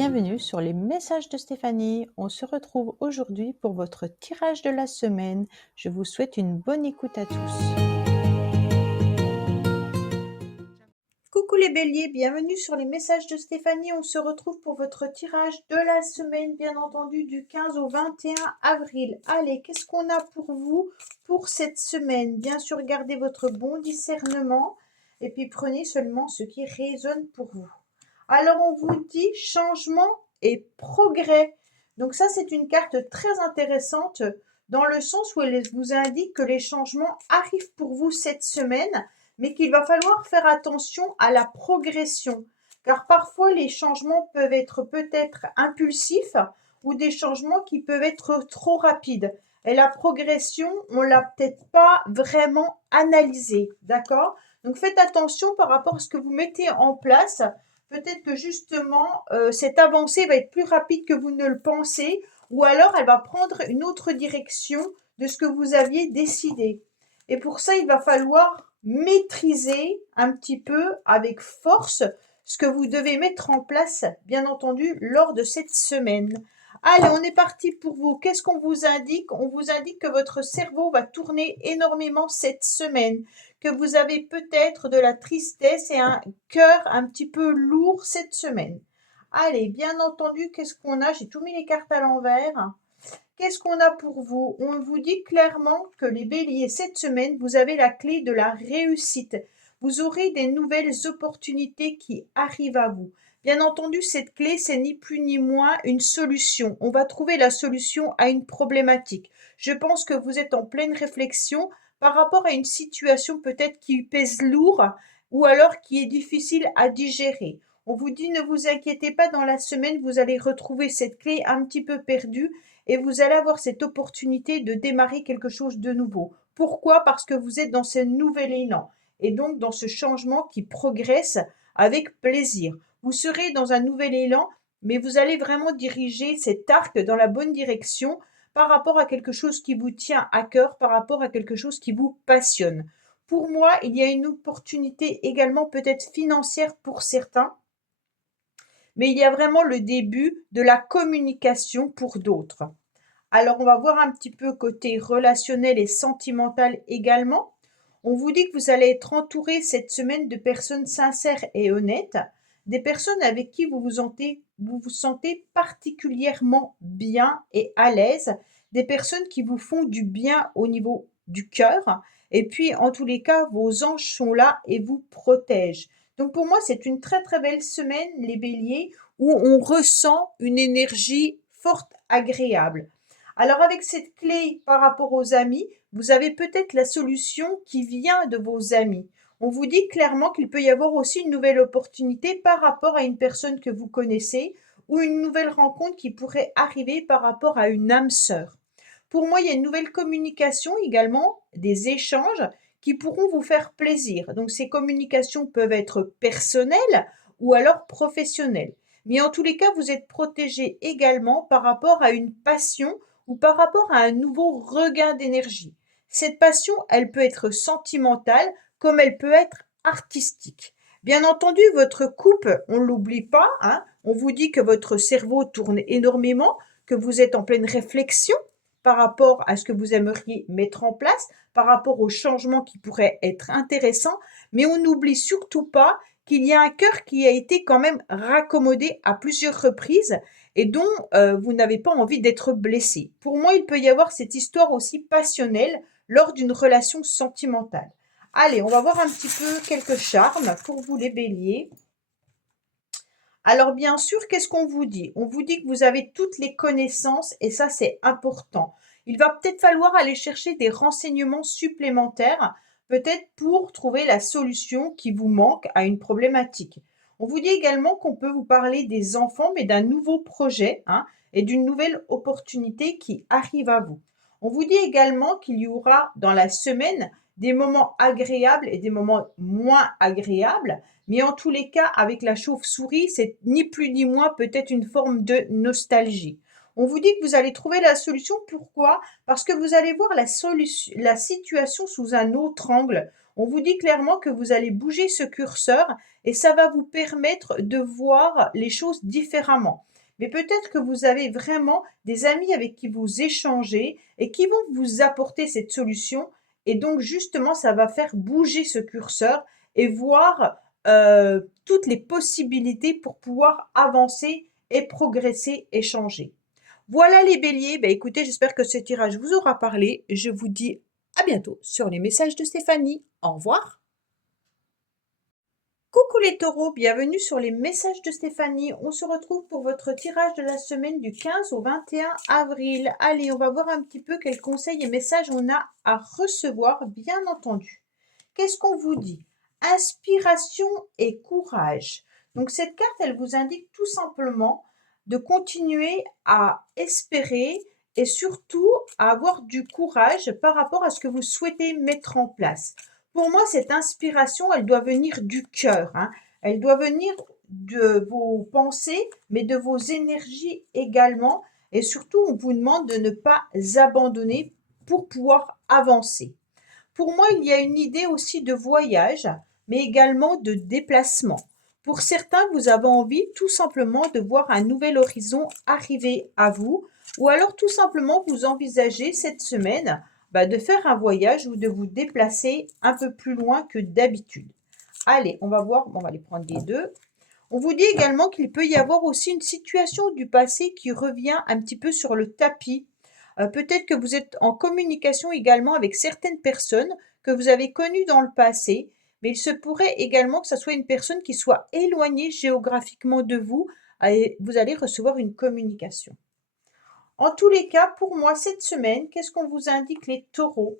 Bienvenue sur les messages de Stéphanie. On se retrouve aujourd'hui pour votre tirage de la semaine. Je vous souhaite une bonne écoute à tous. Coucou les béliers, bienvenue sur les messages de Stéphanie. On se retrouve pour votre tirage de la semaine, bien entendu, du 15 au 21 avril. Allez, qu'est-ce qu'on a pour vous pour cette semaine? Bien sûr, gardez votre bon discernement et puis prenez seulement ce qui résonne pour vous. Alors, on vous dit changement et progrès. Donc ça, c'est une carte très intéressante dans le sens où elle vous indique que les changements arrivent pour vous cette semaine, mais qu'il va falloir faire attention à la progression. Car parfois, les changements peuvent être peut-être impulsifs ou des changements qui peuvent être trop rapides. Et la progression, on l'a peut-être pas vraiment analysée, d'accord? Donc faites attention par rapport à ce que vous mettez en place. Peut-être que justement, cette avancée va être plus rapide que vous ne le pensez, ou alors elle va prendre une autre direction de ce que vous aviez décidé. Et pour ça, il va falloir maîtriser un petit peu avec force ce que vous devez mettre en place, bien entendu, lors de cette semaine. Allez, on est parti pour vous. Qu'est-ce qu'on vous indique? On vous indique que votre cerveau va tourner énormément cette semaine, que vous avez peut-être de la tristesse et un cœur un petit peu lourd cette semaine. Allez, bien entendu, qu'est-ce qu'on a? J'ai tout mis les cartes à l'envers. Qu'est-ce qu'on a pour vous? On vous dit clairement que les béliers, cette semaine, vous avez la clé de la réussite. Vous aurez des nouvelles opportunités qui arrivent à vous. Bien entendu, cette clé, c'est ni plus ni moins une solution. On va trouver la solution à une problématique. Je pense que vous êtes en pleine réflexion par rapport à une situation peut-être qui pèse lourd ou alors qui est difficile à digérer. On vous dit ne vous inquiétez pas, dans la semaine, vous allez retrouver cette clé un petit peu perdue et vous allez avoir cette opportunité de démarrer quelque chose de nouveau. Pourquoi? Parce que vous êtes dans ce nouvel élan et donc dans ce changement qui progresse avec plaisir. Vous serez dans un nouvel élan, mais vous allez vraiment diriger cet arc dans la bonne direction par rapport à quelque chose qui vous tient à cœur, par rapport à quelque chose qui vous passionne. Pour moi, il y a une opportunité également peut-être financière pour certains, mais il y a vraiment le début de la communication pour d'autres. Alors, on va voir un petit peu côté relationnel et sentimental également. On vous dit que vous allez être entouré cette semaine de personnes sincères et honnêtes, des personnes avec qui vous vous sentez particulièrement bien et à l'aise, des personnes qui vous font du bien au niveau du cœur. Et puis, en tous les cas, vos anges sont là et vous protègent. Donc, pour moi, c'est une très, très belle semaine, les béliers, où on ressent une énergie forte, agréable. Alors avec cette clé par rapport aux amis, vous avez peut-être la solution qui vient de vos amis. On vous dit clairement qu'il peut y avoir aussi une nouvelle opportunité par rapport à une personne que vous connaissez ou une nouvelle rencontre qui pourrait arriver par rapport à une âme sœur. Pour moi, il y a une nouvelle communication également, des échanges qui pourront vous faire plaisir. Donc ces communications peuvent être personnelles ou alors professionnelles. Mais en tous les cas, vous êtes protégé également par rapport à une passion ou par rapport à un nouveau regain d'énergie. Cette passion, elle peut être sentimentale comme elle peut être artistique. Bien entendu, votre couple, on ne l'oublie pas, hein, on vous dit que votre cerveau tourne énormément, que vous êtes en pleine réflexion par rapport à ce que vous aimeriez mettre en place, par rapport aux changements qui pourraient être intéressants, mais on n'oublie surtout pas qu'il y a un cœur qui a été quand même raccommodé à plusieurs reprises et dont vous n'avez pas envie d'être blessé. Pour moi, il peut y avoir cette histoire aussi passionnelle lors d'une relation sentimentale. Allez, on va voir un petit peu quelques charmes pour vous les béliers. Alors bien sûr, qu'est-ce qu'on vous dit? On vous dit que vous avez toutes les connaissances et ça c'est important. Il va peut-être falloir aller chercher des renseignements supplémentaires, peut-être pour trouver la solution qui vous manque à une problématique. On vous dit également qu'on peut vous parler des enfants, mais d'un nouveau projet, hein, et d'une nouvelle opportunité qui arrive à vous. On vous dit également qu'il y aura dans la semaine des moments agréables et des moments moins agréables, mais en tous les cas, avec la chauve-souris, c'est ni plus ni moins peut-être une forme de nostalgie. On vous dit que vous allez trouver la solution. Pourquoi? Parce que vous allez voir la situation sous un autre angle. On vous dit clairement que vous allez bouger ce curseur et ça va vous permettre de voir les choses différemment. mais peut-être que vous avez vraiment des amis avec qui vous échangez et qui vont vous apporter cette solution. Et donc, justement, ça va faire bouger ce curseur et voir toutes les possibilités pour pouvoir avancer et progresser et changer. Voilà les béliers, bah écoutez, j'espère que ce tirage vous aura parlé. Je vous dis à bientôt sur les messages de Stéphanie. Au revoir. Coucou les taureaux, bienvenue sur les messages de Stéphanie. On se retrouve pour votre tirage de la semaine du 15 au 21 avril. Allez, on va voir un petit peu quels conseils et messages on a à recevoir, bien entendu. Qu'est-ce qu'on vous dit? Inspiration et courage. Donc cette carte, elle vous indique tout simplement de continuer à espérer et surtout à avoir du courage par rapport à ce que vous souhaitez mettre en place. Pour moi, cette inspiration, elle doit venir du cœur, hein. Elle doit venir de vos pensées, mais de vos énergies également. Et surtout, on vous demande de ne pas abandonner pour pouvoir avancer. Pour moi, il y a une idée aussi de voyage, mais également de déplacement. Pour certains, vous avez envie tout simplement de voir un nouvel horizon arriver à vous, ou alors tout simplement vous envisagez cette semaine de faire un voyage ou de vous déplacer un peu plus loin que d'habitude. Allez, on va voir, on va les prendre les deux. On vous dit également qu'il peut y avoir aussi une situation du passé qui revient un petit peu sur le tapis. Peut-être que vous êtes en communication également avec certaines personnes que vous avez connues dans le passé, mais il se pourrait également que ce soit une personne qui soit éloignée géographiquement de vous et vous allez recevoir une communication. En tous les cas, pour moi, cette semaine, qu'est-ce qu'on vous indique les taureaux?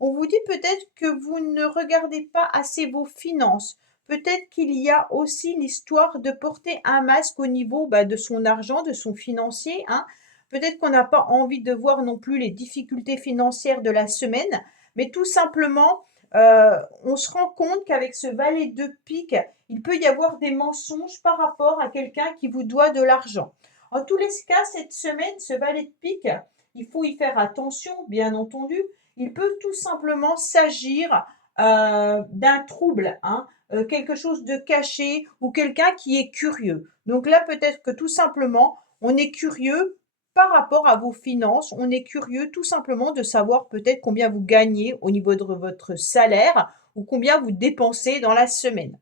On vous dit peut-être que vous ne regardez pas assez vos finances. Peut-être qu'il y a aussi l'histoire de porter un masque au niveau de son argent, de son financier, hein. Peut-être qu'on n'a pas envie de voir non plus les difficultés financières de la semaine, mais tout simplement, on se rend compte qu'avec ce valet de pique, il peut y avoir des mensonges par rapport à quelqu'un qui vous doit de l'argent. En tous les cas, cette semaine, ce valet de pique, il faut y faire attention, bien entendu. Il peut tout simplement s'agir d'un trouble, hein, quelque chose de caché ou quelqu'un qui est curieux. Donc là, peut-être que tout simplement, on est curieux par rapport à vos finances, on est curieux tout simplement de savoir peut-être combien vous gagnez au niveau de votre salaire ou combien vous dépensez dans la semaine.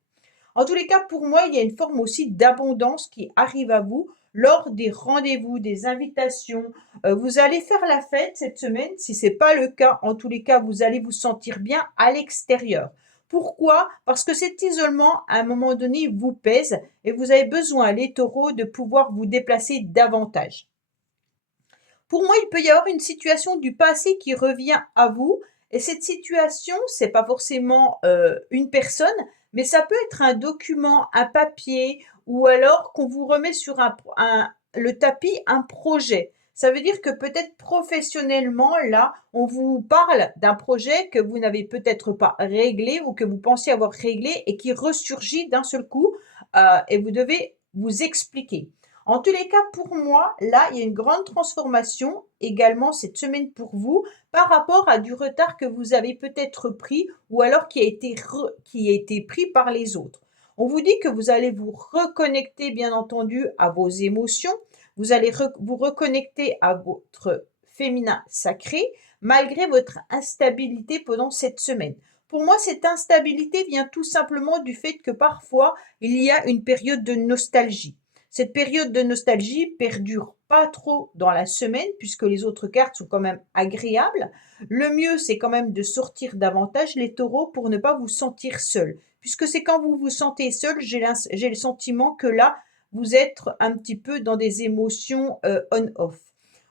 En tous les cas, pour moi, il y a une forme aussi d'abondance qui arrive à vous lors des rendez-vous, des invitations. Vous allez faire la fête cette semaine. Si ce n'est pas le cas, en tous les cas, vous allez vous sentir bien à l'extérieur. Pourquoi? Parce que cet isolement, à un moment donné, vous pèse et vous avez besoin, les taureaux, de pouvoir vous déplacer davantage. Pour moi, il peut y avoir une situation du passé qui revient à vous. Et cette situation, c'est pas forcément une personne, mais ça peut être un document, un papier, ou alors qu'on vous remet sur le tapis un projet. Ça veut dire que peut-être professionnellement, là, on vous parle d'un projet que vous n'avez peut-être pas réglé ou que vous pensiez avoir réglé et qui ressurgit d'un seul coup et vous devez vous expliquer. En tous les cas, pour moi, là, il y a une grande transformation également cette semaine pour vous par rapport à du retard que vous avez peut-être pris ou alors qui a été pris par les autres. On vous dit que vous allez vous reconnecter, bien entendu, à vos émotions. Vous allez vous reconnecter à votre féminin sacré malgré votre instabilité pendant cette semaine. Pour moi, cette instabilité vient tout simplement du fait que parfois, il y a une période de nostalgie. Cette période de nostalgie perdure pas trop dans la semaine puisque les autres cartes sont quand même agréables. Le mieux, c'est quand même de sortir davantage les taureaux pour ne pas vous sentir seul. Puisque c'est quand vous vous sentez seul, j'ai le sentiment que là, vous êtes un petit peu dans des émotions on-off.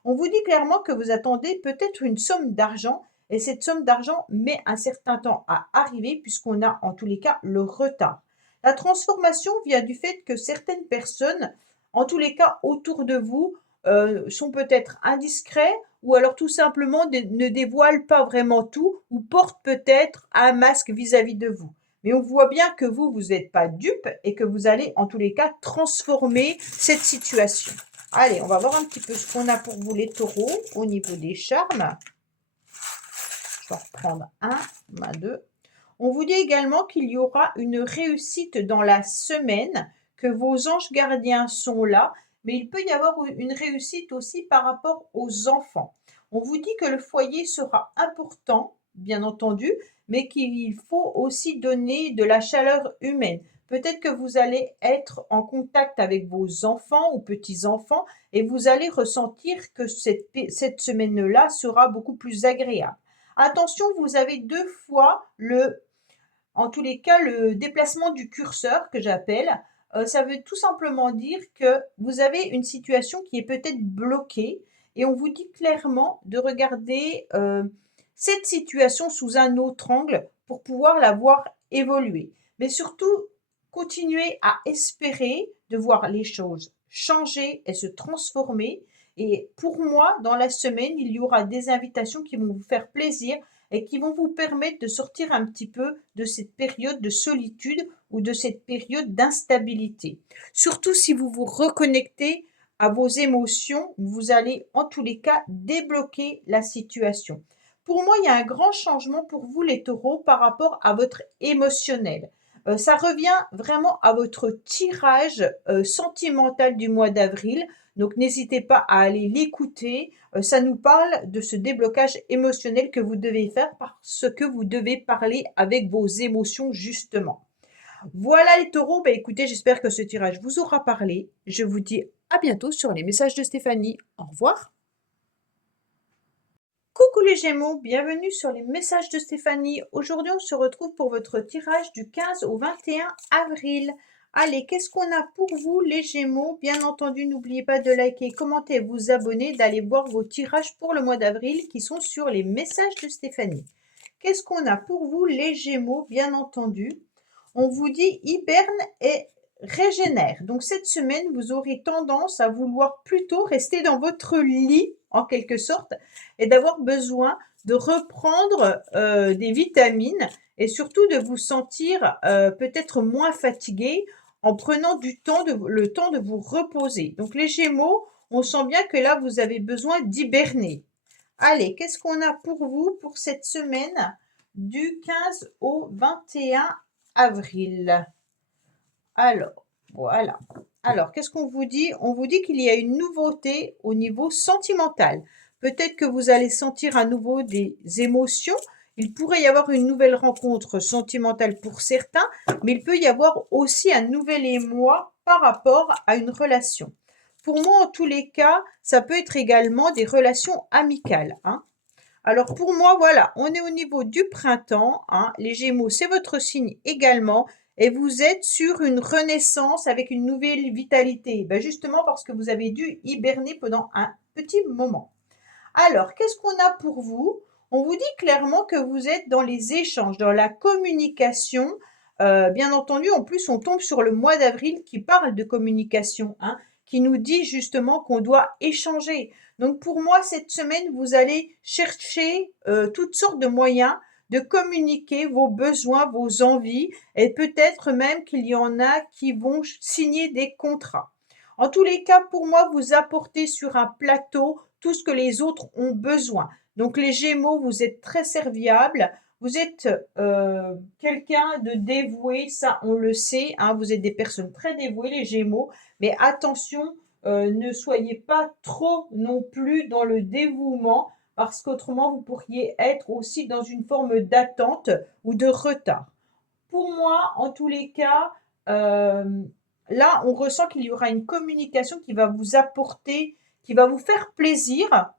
On vous dit clairement que vous attendez peut-être une somme d'argent et cette somme d'argent met un certain temps à arriver puisqu'on a en tous les cas le retard. La transformation vient du fait que certaines personnes, en tous les cas autour de vous, sont peut-être indiscrets ou alors tout simplement ne dévoilent pas vraiment tout ou portent peut-être un masque vis-à-vis de vous. Mais on voit bien que vous n'êtes pas dupe et que vous allez en tous les cas transformer cette situation. Allez, on va voir un petit peu ce qu'on a pour vous les taureaux au niveau des charmes. Je vais reprendre un, deux. On vous dit également qu'il y aura une réussite dans la semaine, que vos anges gardiens sont là mais il peut y avoir une réussite aussi par rapport aux enfants. On vous dit que le foyer sera important, bien entendu, mais qu'il faut aussi donner de la chaleur humaine. Peut-être que vous allez être en contact avec vos enfants ou petits-enfants et vous allez ressentir que cette semaine-là sera beaucoup plus agréable. Attention, vous avez deux fois en tous les cas, le déplacement du curseur que j'appelle. Ça veut tout simplement dire que vous avez une situation qui est peut-être bloquée et on vous dit clairement de regarder cette situation sous un autre angle pour pouvoir la voir évoluer. Mais surtout, continuez à espérer de voir les choses changer et se transformer. Et pour moi, dans la semaine, il y aura des invitations qui vont vous faire plaisir et qui vont vous permettre de sortir un petit peu de cette période de solitude ou de cette période d'instabilité. Surtout si vous vous reconnectez à vos émotions, vous allez en tous les cas débloquer la situation. Pour moi, il y a un grand changement pour vous les taureaux par rapport à votre émotionnel. Ça revient vraiment à votre tirage sentimental du mois d'avril. Donc n'hésitez pas à aller l'écouter. Ça nous parle de ce déblocage émotionnel que vous devez faire parce que vous devez parler avec vos émotions justement. Voilà les taureaux, bah écoutez, j'espère que ce tirage vous aura parlé. Je vous dis à bientôt sur les messages de Stéphanie. Au revoir. Coucou les Gémeaux, bienvenue sur les messages de Stéphanie. Aujourd'hui, on se retrouve pour votre tirage du 15 au 21 avril. Allez, qu'est-ce qu'on a pour vous les Gémeaux? Bien entendu, n'oubliez pas de liker, commenter, vous abonner, d'aller voir vos tirages pour le mois d'avril qui sont sur les messages de Stéphanie. Qu'est-ce qu'on a pour vous les Gémeaux? Bien entendu, on vous dit hiberne et régénère. Donc cette semaine, vous aurez tendance à vouloir plutôt rester dans votre lit, en quelque sorte, et d'avoir besoin de reprendre des vitamines et surtout de vous sentir peut-être moins fatigué en prenant le temps de vous reposer. Donc les Gémeaux, on sent bien que là, vous avez besoin d'hiberner. Allez, qu'est-ce qu'on a pour vous pour cette semaine du 15 au 21 avril? Alors, voilà. Alors, qu'est-ce qu'on vous dit? On vous dit qu'il y a une nouveauté au niveau sentimental. Peut-être que vous allez sentir à nouveau des émotions. Il pourrait y avoir une nouvelle rencontre sentimentale pour certains, mais il peut y avoir aussi un nouvel émoi par rapport à une relation. Pour moi, en tous les cas, ça peut être également des relations amicales, hein. Alors pour moi, voilà, on est au niveau du printemps, hein. Les Gémeaux, c'est votre signe également. Et vous êtes sur une renaissance avec une nouvelle vitalité. Ben justement parce que vous avez dû hiberner pendant un petit moment. Alors, qu'est-ce qu'on a pour vous? On vous dit clairement que vous êtes dans les échanges, dans la communication. Bien entendu, en plus, on tombe sur le mois d'avril qui parle de communication, hein, qui nous dit justement qu'on doit échanger. Donc pour moi, cette semaine, vous allez chercher toutes sortes de moyens de communiquer vos besoins, vos envies, et peut-être même qu'il y en a qui vont signer des contrats. En tous les cas, pour moi, vous apportez sur un plateau tout ce que les autres ont besoin. Donc les Gémeaux, vous êtes très serviables, vous êtes quelqu'un de dévoué, ça on le sait, hein, vous êtes des personnes très dévouées les Gémeaux, mais attention, ne soyez pas trop non plus dans le dévouement, parce qu'autrement vous pourriez être aussi dans une forme d'attente ou de retard. Pour moi, en tous les cas, là, on ressent qu'il y aura une communication qui va vous apporter, qui va vous faire plaisir.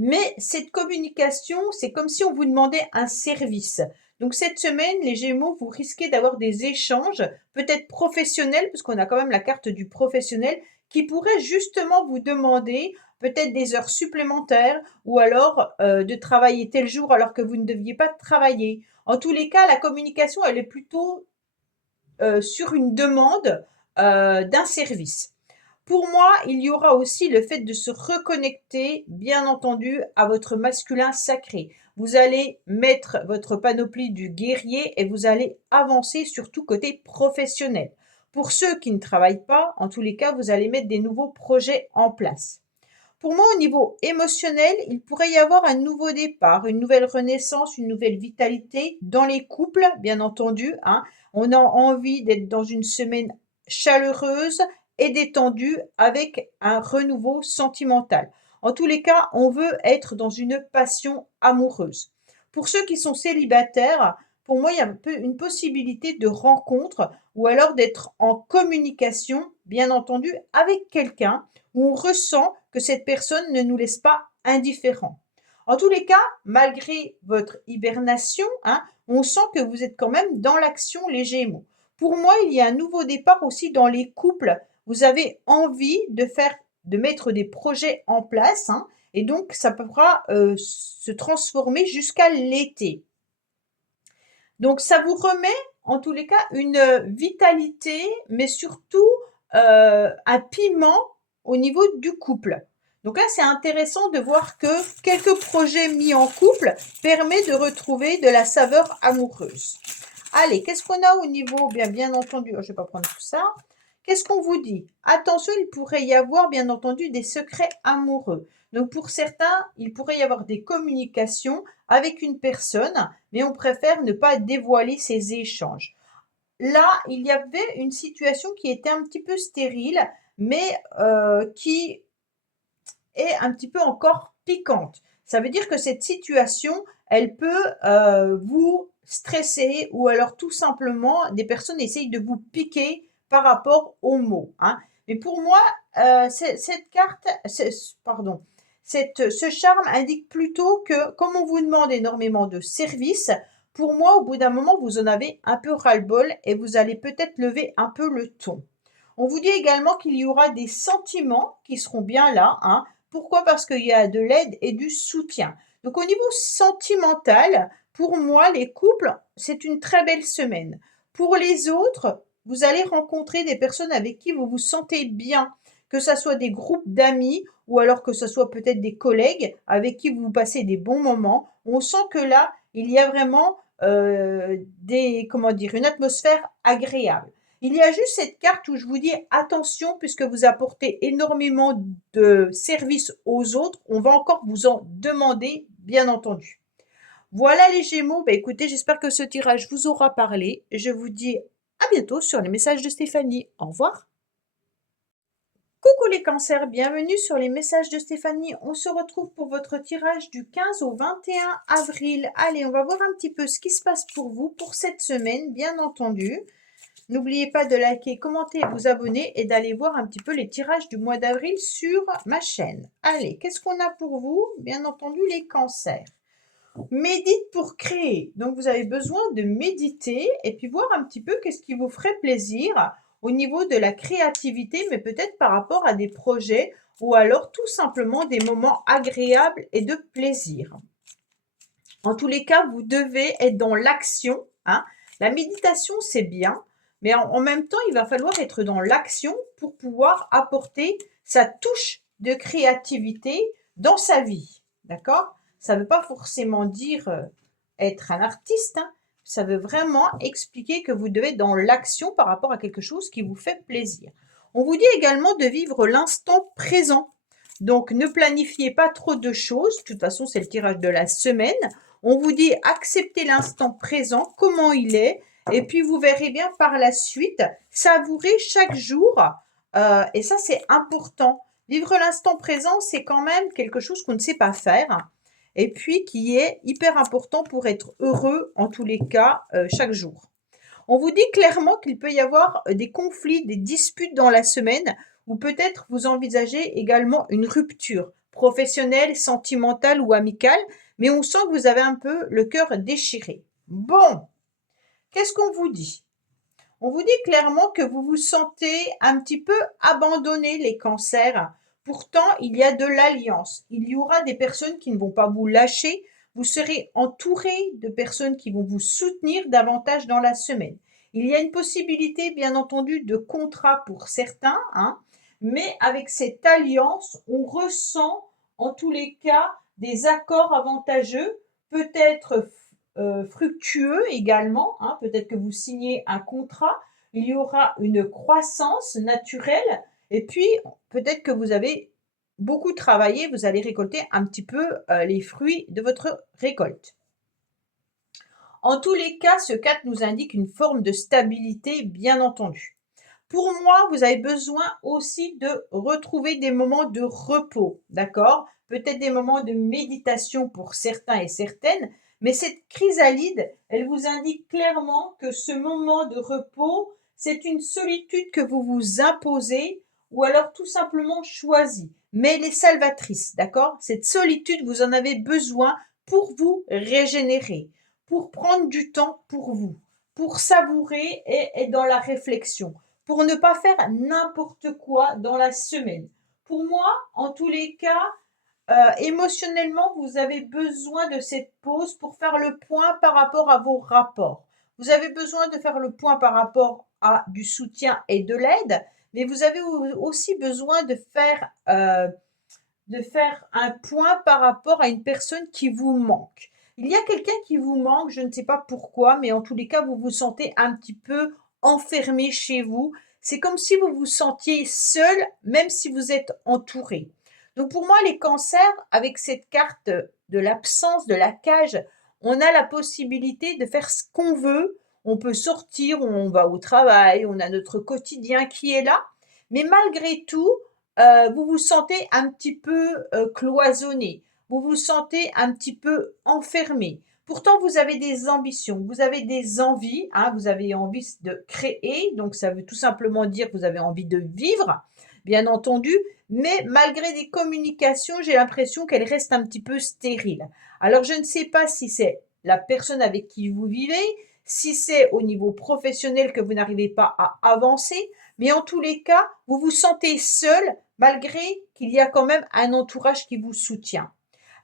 Mais cette communication, c'est comme si on vous demandait un service. Donc cette semaine, les Gémeaux, vous risquez d'avoir des échanges, peut-être professionnels, parce qu'on a quand même la carte du professionnel, qui pourrait justement vous demander peut-être des heures supplémentaires ou alors de travailler tel jour alors que vous ne deviez pas travailler. En tous les cas, la communication, elle est plutôt sur une demande d'un service. Pour moi, il y aura aussi le fait de se reconnecter, bien entendu, à votre masculin sacré. Vous allez mettre votre panoplie du guerrier et vous allez avancer surtout côté professionnel. Pour ceux qui ne travaillent pas, en tous les cas, vous allez mettre des nouveaux projets en place. Pour moi, au niveau émotionnel, il pourrait y avoir un nouveau départ, une nouvelle renaissance, une nouvelle vitalité dans les couples, bien entendu, hein. On a envie d'être dans une semaine chaleureuse, et détendu avec un renouveau sentimental. En tous les cas, on veut être dans une passion amoureuse. Pour ceux qui sont célibataires, pour moi, il y a un peu une possibilité de rencontre ou alors d'être en communication, bien entendu, avec quelqu'un où on ressent que cette personne ne nous laisse pas indifférents. En tous les cas, malgré votre hibernation, hein, on sent que vous êtes quand même dans l'action, les Gémeaux. Pour moi, il y a un nouveau départ aussi dans les couples. Vous avez envie de mettre des projets en place, hein, et donc ça pourra se transformer jusqu'à l'été. Donc ça vous remet, en tous les cas, une vitalité, mais surtout un piment au niveau du couple. Donc là, c'est intéressant de voir que quelques projets mis en couple permettent de retrouver de la saveur amoureuse. Allez, qu'est-ce qu'on a au niveau, bien entendu, je ne vais pas prendre tout ça. Qu'est-ce qu'on vous dit? Attention, il pourrait y avoir, bien entendu, des secrets amoureux. Donc pour certains, il pourrait y avoir des communications avec une personne, mais on préfère ne pas dévoiler ces échanges. Là, il y avait une situation qui était un petit peu stérile, mais qui est un petit peu encore piquante. Ça veut dire que cette situation, elle peut vous stresser ou alors tout simplement des personnes essayent de vous piquer par rapport aux mots, hein. Mais pour moi, cette carte, pardon, ce charme indique plutôt que comme on vous demande énormément de services, pour moi, au bout d'un moment, vous en avez un peu ras-le-bol et vous allez peut-être lever un peu le ton. On vous dit également qu'il y aura des sentiments qui seront bien là, hein. Pourquoi? Parce qu'il y a de l'aide et du soutien. Donc au niveau sentimental, pour moi, les couples, c'est une très belle semaine. Pour les autres, vous allez rencontrer des personnes avec qui vous vous sentez bien, que ce soit des groupes d'amis ou alors que ce soit peut-être des collègues avec qui vous passez des bons moments. On sent que là, il y a vraiment comment dire, une atmosphère agréable. Il y a juste cette carte où je vous dis attention puisque vous apportez énormément de services aux autres. On va encore vous en demander, bien entendu. Voilà les Gémeaux. Bah, écoutez, j'espère que ce tirage vous aura parlé. Je vous dis à bientôt sur les messages de Stéphanie. Au revoir. Coucou les cancers, bienvenue sur les messages de Stéphanie. On se retrouve pour votre tirage du 15 au 21 avril. Allez, on va voir un petit peu ce qui se passe pour vous pour cette semaine, bien entendu. N'oubliez pas de liker, commenter, vous abonner et d'aller voir un petit peu les tirages du mois d'avril sur ma chaîne. Allez, qu'est-ce qu'on a pour vous? Bien entendu, les cancers. Médite pour créer. Donc, vous avez besoin de méditer et puis voir un petit peu qu'est-ce qui vous ferait plaisir au niveau de la créativité, mais peut-être par rapport à des projets ou alors tout simplement des moments agréables et de plaisir. En tous les cas, vous devez être dans l'action, hein. La méditation, c'est bien, mais en même temps, il va falloir être dans l'action pour pouvoir apporter sa touche de créativité dans sa vie. D'accord? Ça ne veut pas forcément dire être un artiste, hein. Ça veut vraiment expliquer que vous devez être dans l'action par rapport à quelque chose qui vous fait plaisir. On vous dit également de vivre l'instant présent. Donc, ne planifiez pas trop de choses. De toute façon, c'est le tirage de la semaine. On vous dit acceptez l'instant présent, comment il est, et puis vous verrez bien par la suite, savourer chaque jour, et ça c'est important. Vivre l'instant présent, c'est quand même quelque chose qu'on ne sait pas faire, et puis qui est hyper important pour être heureux en tous les cas chaque jour. On vous dit clairement qu'il peut y avoir des conflits, des disputes dans la semaine, ou peut-être vous envisagez également une rupture professionnelle, sentimentale ou amicale, mais on sent que vous avez un peu le cœur déchiré. Bon, qu'est-ce qu'on vous dit? On vous dit clairement que vous vous sentez un petit peu abandonné, les cancers. Pourtant, il y a de l'alliance. Il y aura des personnes qui ne vont pas vous lâcher. Vous serez entouré de personnes qui vont vous soutenir davantage dans la semaine. Il y a une possibilité, bien entendu, de contrat pour certains, hein, mais avec cette alliance, on ressent en tous les cas des accords avantageux, peut-être fructueux également, hein, peut-être que vous signez un contrat, il y aura une croissance naturelle et puis peut-être que vous avez beaucoup travaillé, vous allez récolter un petit peu les fruits de votre récolte. En tous les cas, ce 4 nous indique une forme de stabilité, bien entendu. Pour moi, vous avez besoin aussi de retrouver des moments de repos, d'accord? Peut-être des moments de méditation pour certains et certaines, mais cette chrysalide, elle vous indique clairement que ce moment de repos, c'est une solitude que vous vous imposez ou alors tout simplement choisie. Mais elle est salvatrice, d'accord? Cette solitude, vous en avez besoin pour vous régénérer, pour prendre du temps pour vous, pour savourer et être dans la réflexion, pour ne pas faire n'importe quoi dans la semaine. Pour moi, en tous les cas, émotionnellement, vous avez besoin de cette pause pour faire le point par rapport à vos rapports. Vous avez besoin de faire le point par rapport à du soutien et de l'aide, mais vous avez aussi besoin de faire un point par rapport à une personne qui vous manque. Il y a quelqu'un qui vous manque, je ne sais pas pourquoi, mais en tous les cas, vous vous sentez un petit peu enfermé chez vous. C'est comme si vous vous sentiez seul, même si vous êtes entouré. Donc pour moi, les cancers, avec cette carte de l'absence de la cage, on a la possibilité de faire ce qu'on veut. On peut sortir, on va au travail, on a notre quotidien qui est là. Mais malgré tout, vous vous sentez un petit peu cloisonné, vous vous sentez un petit peu enfermé. Pourtant, vous avez des ambitions, vous avez des envies, hein, vous avez envie de créer, donc ça veut tout simplement dire que vous avez envie de vivre, bien entendu, mais malgré des communications, j'ai l'impression qu'elles restent un petit peu stériles. Alors, je ne sais pas si c'est la personne avec qui vous vivez, si c'est au niveau professionnel que vous n'arrivez pas à avancer, mais en tous les cas, vous vous sentez seul malgré qu'il y a quand même un entourage qui vous soutient.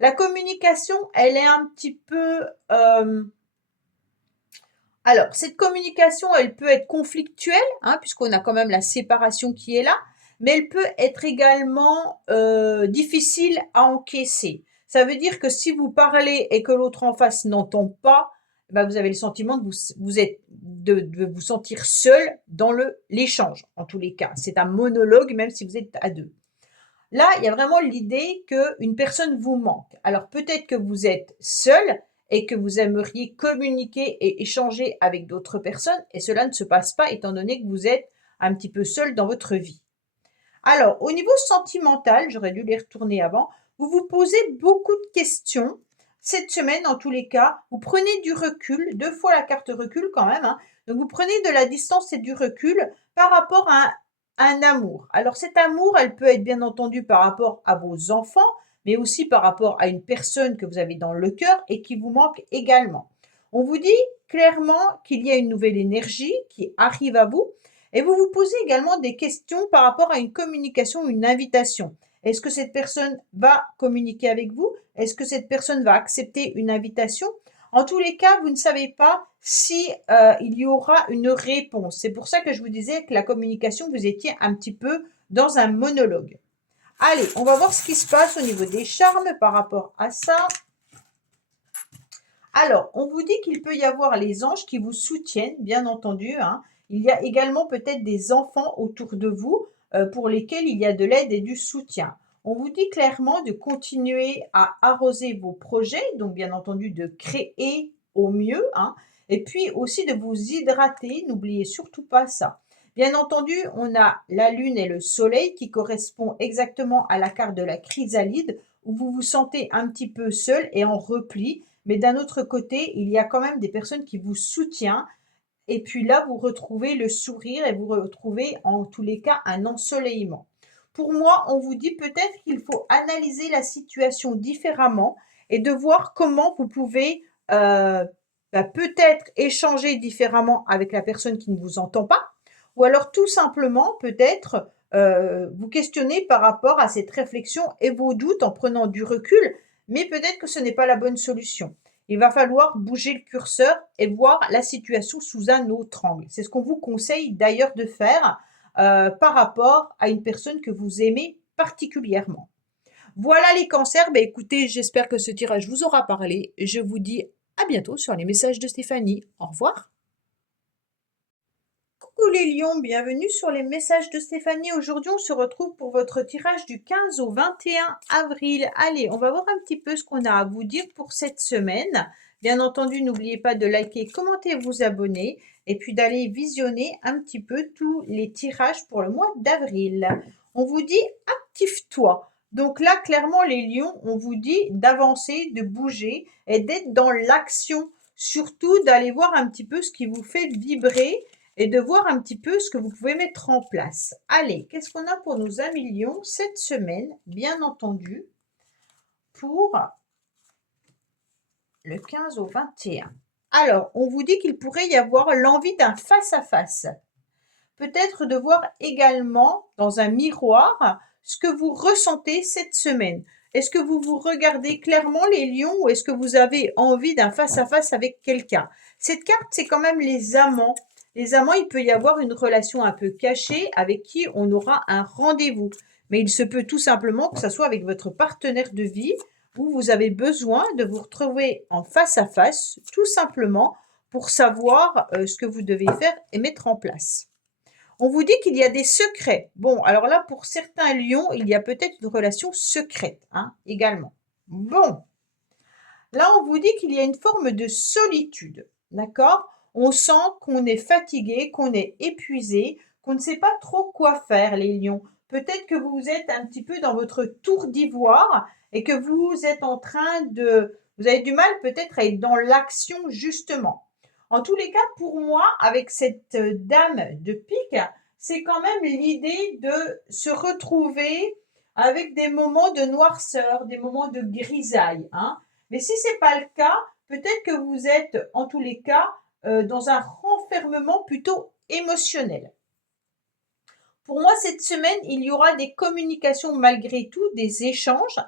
La communication, elle est un petit peu... alors, cette communication, elle peut être conflictuelle, hein, puisqu'on a quand même la séparation qui est là, mais elle peut être également difficile à encaisser. Ça veut dire que si vous parlez et que l'autre en face n'entend pas, bah, vous avez le sentiment de de vous sentir seul dans l'échange, en tous les cas. C'est un monologue, même si vous êtes à deux. Là, il y a vraiment l'idée qu'une personne vous manque. Alors peut-être que vous êtes seul et que vous aimeriez communiquer et échanger avec d'autres personnes et cela ne se passe pas étant donné que vous êtes un petit peu seul dans votre vie. Alors, au niveau sentimental, j'aurais dû les retourner avant, vous vous posez beaucoup de questions. Cette semaine, en tous les cas, vous prenez du recul, 2 fois la carte recul quand même, hein. Donc vous prenez de la distance et du recul par rapport à un amour. Alors cet amour, elle peut être bien entendu par rapport à vos enfants, mais aussi par rapport à une personne que vous avez dans le cœur et qui vous manque également. On vous dit clairement qu'il y a une nouvelle énergie qui arrive à vous et vous vous posez également des questions par rapport à une communication, une invitation. Est-ce que cette personne va communiquer avec vous? Est-ce que cette personne va accepter une invitation? En tous les cas, vous ne savez pas si il y aura une réponse. C'est pour ça que je vous disais que la communication, vous étiez un petit peu dans un monologue. Allez, on va voir ce qui se passe au niveau des charmes par rapport à ça. Alors, on vous dit qu'il peut y avoir les anges qui vous soutiennent, bien entendu, hein. Il y a également peut-être des enfants autour de vous pour lesquels il y a de l'aide et du soutien. On vous dit clairement de continuer à arroser vos projets, donc bien entendu de créer au mieux, hein, et puis aussi de vous hydrater, n'oubliez surtout pas ça. Bien entendu, on a la lune et le soleil qui correspond exactement à la carte de la chrysalide, où vous vous sentez un petit peu seul et en repli, mais d'un autre côté, il y a quand même des personnes qui vous soutiennent. Et puis là, vous retrouvez le sourire et vous retrouvez en tous les cas un ensoleillement. Pour moi, on vous dit peut-être qu'il faut analyser la situation différemment et de voir comment vous pouvez peut-être échanger différemment avec la personne qui ne vous entend pas, ou alors tout simplement peut-être vous questionner par rapport à cette réflexion et vos doutes en prenant du recul, mais peut-être que ce n'est pas la bonne solution. Il va falloir bouger le curseur et voir la situation sous un autre angle. C'est ce qu'on vous conseille d'ailleurs de faire par rapport à une personne que vous aimez particulièrement. Voilà les cancers. Ben, écoutez, j'espère que ce tirage vous aura parlé. Je vous dis à bientôt sur les messages de Stéphanie. Au revoir. Coucou les lions, bienvenue sur les messages de Stéphanie. Aujourd'hui, on se retrouve pour votre tirage du 15 au 21 avril. Allez, on va voir un petit peu ce qu'on a à vous dire pour cette semaine. Bien entendu, n'oubliez pas de liker, commenter, vous abonner et puis d'aller visionner un petit peu tous les tirages pour le mois d'avril. On vous dit active-toi. Donc là, clairement, les lions, on vous dit d'avancer, de bouger et d'être dans l'action. Surtout d'aller voir un petit peu ce qui vous fait vibrer et de voir un petit peu ce que vous pouvez mettre en place. Allez, qu'est-ce qu'on a pour nos amis lions cette semaine? Bien entendu, pour le 15 au 21. Alors, on vous dit qu'il pourrait y avoir l'envie d'un face-à-face. Peut-être de voir également dans un miroir ce que vous ressentez cette semaine. Est-ce que vous vous regardez clairement les lions ou est-ce que vous avez envie d'un face-à-face avec quelqu'un? Cette carte, c'est quand même les amants. Les amants, il peut y avoir une relation un peu cachée avec qui on aura un rendez-vous. Mais il se peut tout simplement que ce soit avec votre partenaire de vie où vous avez besoin de vous retrouver en face-à-face, tout simplement pour savoir ce que vous devez faire et mettre en place. On vous dit qu'il y a des secrets. Bon, alors là, pour certains lions, il y a peut-être une relation secrète, également. Bon, là, on vous dit qu'il y a une forme de solitude, d'accord? On sent qu'on est fatigué, qu'on est épuisé, qu'on ne sait pas trop quoi faire, les lions. Peut-être que vous êtes un petit peu dans votre tour d'ivoire et que vous êtes en train de... Vous avez du mal peut-être à être dans l'action, justement. En tous les cas, pour moi, avec cette dame de pique, c'est quand même l'idée de se retrouver avec des moments de noirceur, des moments de grisaille. Mais si ce n'est pas le cas, peut-être que vous êtes en tous les cas dans un renfermement plutôt émotionnel. Pour moi, cette semaine, il y aura des communications malgré tout, des échanges.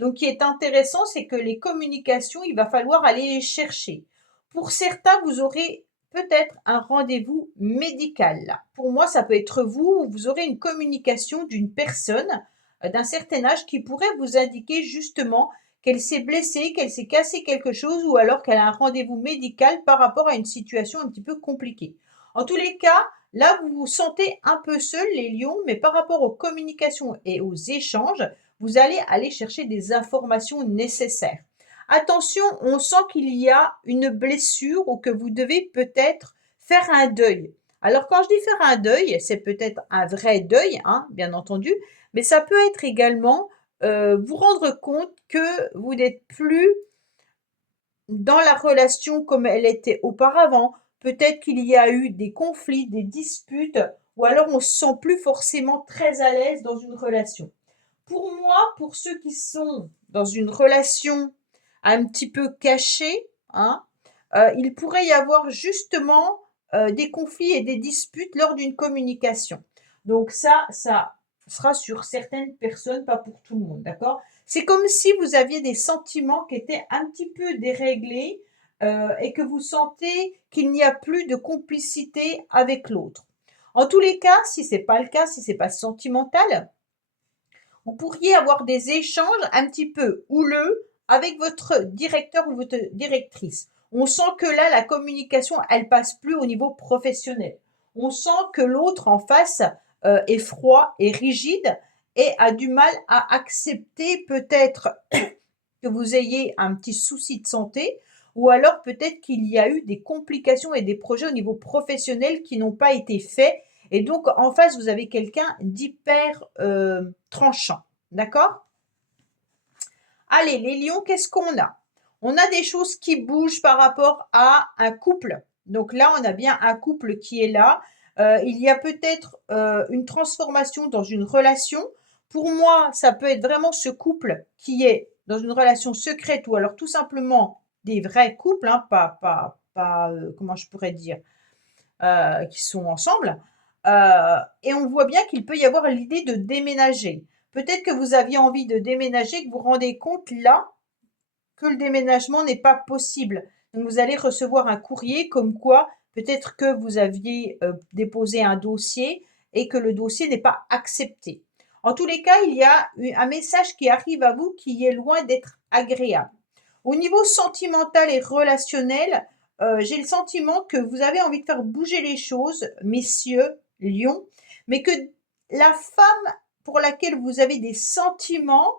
Donc, ce qui est intéressant, c'est que les communications, il va falloir aller les chercher. Pour certains, vous aurez peut-être un rendez-vous médical. Là. Pour moi, ça peut être vous, vous aurez une communication d'une personne d'un certain âge qui pourrait vous indiquer justement qu'elle s'est blessée, qu'elle s'est cassé quelque chose ou alors qu'elle a un rendez-vous médical par rapport à une situation un petit peu compliquée. En tous les cas, là, vous vous sentez un peu seul, les lions, mais par rapport aux communications et aux échanges, vous allez aller chercher des informations nécessaires. Attention, on sent qu'il y a une blessure ou que vous devez peut-être faire un deuil. Alors, quand je dis faire un deuil, c'est peut-être un vrai deuil, bien entendu, mais ça peut être également vous rendre compte que vous n'êtes plus dans la relation comme elle était auparavant. Peut-être qu'il y a eu des conflits, des disputes, ou alors on se sent plus forcément très à l'aise dans une relation. Pour moi, pour ceux qui sont dans une relation un petit peu cachée, il pourrait y avoir justement des conflits et des disputes lors d'une communication. Donc ça sera sur certaines personnes, pas pour tout le monde, d'accord? C'est comme si vous aviez des sentiments qui étaient un petit peu déréglés et que vous sentez qu'il n'y a plus de complicité avec l'autre. En tous les cas, si ce n'est pas le cas, si ce n'est pas sentimental, vous pourriez avoir des échanges un petit peu houleux avec votre directeur ou votre directrice. On sent que là, la communication, elle passe plus au niveau professionnel. On sent que l'autre en face est froid et rigide et a du mal à accepter peut-être que vous ayez un petit souci de santé ou alors peut-être qu'il y a eu des complications et des projets au niveau professionnel qui n'ont pas été faits. Et donc, en face, vous avez quelqu'un d'hyper tranchant. D'accord? Allez, les lions, qu'est-ce qu'on a? On a des choses qui bougent par rapport à un couple. Donc là, on a bien un couple qui est là. Il y a peut-être une transformation dans une relation. Pour moi, ça peut être vraiment ce couple qui est dans une relation secrète ou alors tout simplement des vrais couples, pas comment je pourrais dire, qui sont ensemble. Et on voit bien qu'il peut y avoir l'idée de déménager. Peut-être que vous aviez envie de déménager, que vous vous rendez compte là que le déménagement n'est pas possible. Donc vous allez recevoir un courrier comme quoi peut-être que vous aviez déposé un dossier et que le dossier n'est pas accepté. En tous les cas, il y a un message qui arrive à vous qui est loin d'être agréable. Au niveau sentimental et relationnel, j'ai le sentiment que vous avez envie de faire bouger les choses, messieurs, lions, mais que la femme pour laquelle vous avez des sentiments,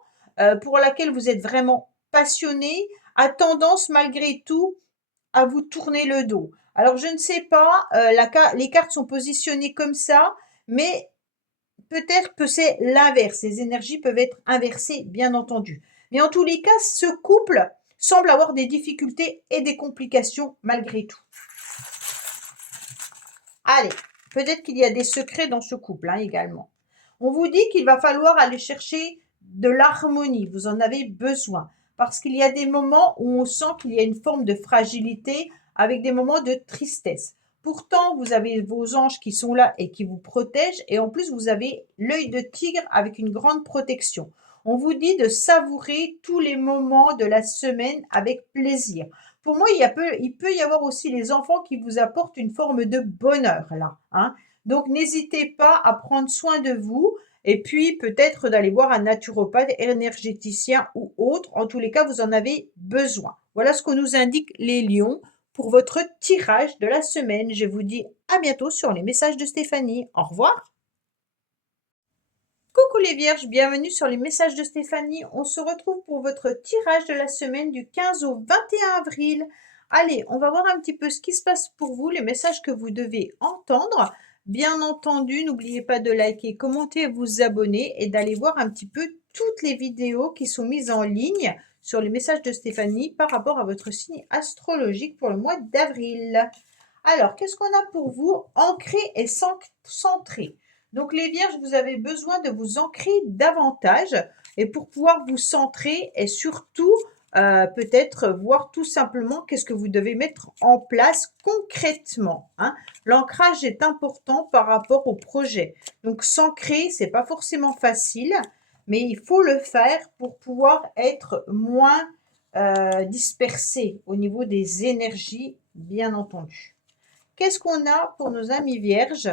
pour laquelle vous êtes vraiment passionné, a tendance malgré tout à vous tourner le dos. Alors je ne sais pas, les cartes sont positionnées comme ça, mais peut-être que c'est l'inverse. Les énergies peuvent être inversées, bien entendu. Mais en tous les cas, ce couple semble avoir des difficultés et des complications malgré tout. Allez, peut-être qu'il y a des secrets dans ce couple également. On vous dit qu'il va falloir aller chercher de l'harmonie. Vous en avez besoin. Parce qu'il y a des moments où on sent qu'il y a une forme de fragilité avec des moments de tristesse. Pourtant, vous avez vos anges qui sont là et qui vous protègent. Et en plus, vous avez l'œil de tigre avec une grande protection. On vous dit de savourer tous les moments de la semaine avec plaisir. Pour moi, il peut y avoir aussi les enfants qui vous apportent une forme de bonheur là. Donc, n'hésitez pas à prendre soin de vous et puis peut-être d'aller voir un naturopathe, énergéticien ou autre. En tous les cas, vous en avez besoin. Voilà ce que nous indiquent les lions pour votre tirage de la semaine. Je vous dis à bientôt sur les messages de Stéphanie. Au revoir. Coucou les vierges, bienvenue sur les messages de Stéphanie. On se retrouve pour votre tirage de la semaine du 15 au 21 avril. Allez, on va voir un petit peu ce qui se passe pour vous, les messages que vous devez entendre. Bien entendu, n'oubliez pas de liker, commenter, vous abonner et d'aller voir un petit peu toutes les vidéos qui sont mises en ligne sur les messages de Stéphanie par rapport à votre signe astrologique pour le mois d'avril. Alors, qu'est-ce qu'on a pour vous? Ancré et centré. Donc, les vierges, vous avez besoin de vous ancrer davantage et pour pouvoir vous centrer et surtout peut-être voir tout simplement qu'est-ce que vous devez mettre en place concrètement. L'ancrage est important par rapport au projet. Donc, s'ancrer, ce n'est pas forcément facile, mais il faut le faire pour pouvoir être moins dispersé au niveau des énergies, bien entendu. Qu'est-ce qu'on a pour nos amis vierges?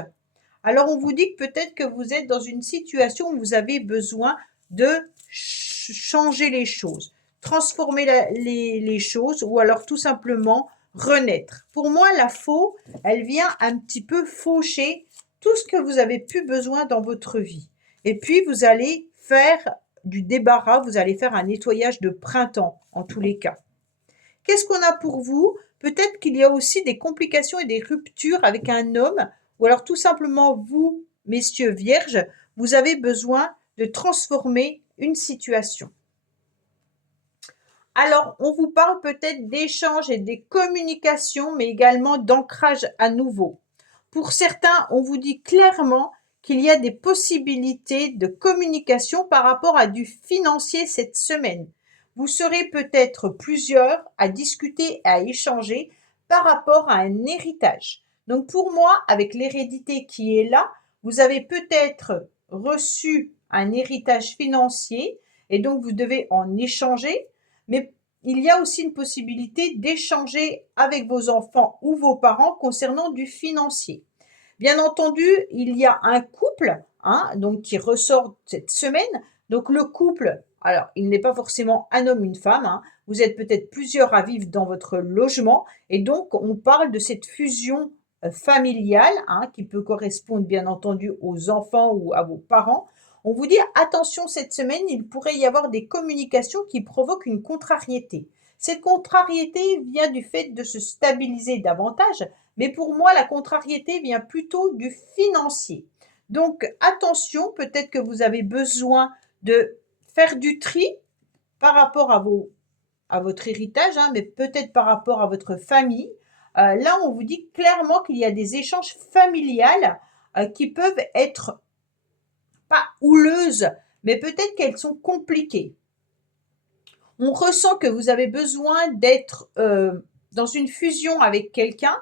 Alors, on vous dit que peut-être que vous êtes dans une situation où vous avez besoin de changer les choses, transformer les choses ou alors tout simplement renaître. Pour moi, la faux, elle vient un petit peu faucher tout ce que vous avez pu besoin dans votre vie. Et puis, vous allez faire du débarras, vous allez faire un nettoyage de printemps en tous les cas. Qu'est-ce qu'on a pour vous? Peut-être qu'il y a aussi des complications et des ruptures avec un homme, ou alors tout simplement vous, messieurs vierges, vous avez besoin de transformer une situation. Alors, on vous parle peut-être d'échanges et des communications, mais également d'ancrage à nouveau. Pour certains, on vous dit clairement qu'il y a des possibilités de communication par rapport à du financier cette semaine. Vous serez peut-être plusieurs à discuter et à échanger par rapport à un héritage. Donc pour moi, avec l'hérédité qui est là, vous avez peut-être reçu un héritage financier et donc vous devez en échanger, mais il y a aussi une possibilité d'échanger avec vos enfants ou vos parents concernant du financier. Bien entendu, il y a un couple donc qui ressort cette semaine. Donc le couple, alors il n'est pas forcément un homme, une femme. Vous êtes peut-être plusieurs à vivre dans votre logement. Et donc on parle de cette fusion familiale qui peut correspondre bien entendu aux enfants ou à vos parents. On vous dit attention cette semaine, il pourrait y avoir des communications qui provoquent une contrariété. Cette contrariété vient du fait de se stabiliser davantage, mais pour moi, la contrariété vient plutôt du financier. Donc, attention, peut-être que vous avez besoin de faire du tri par rapport à votre héritage, mais peut-être par rapport à votre famille. Là, on vous dit clairement qu'il y a des échanges familiales qui peuvent être pas houleuses, mais peut-être qu'elles sont compliquées. On ressent que vous avez besoin d'être dans une fusion avec quelqu'un,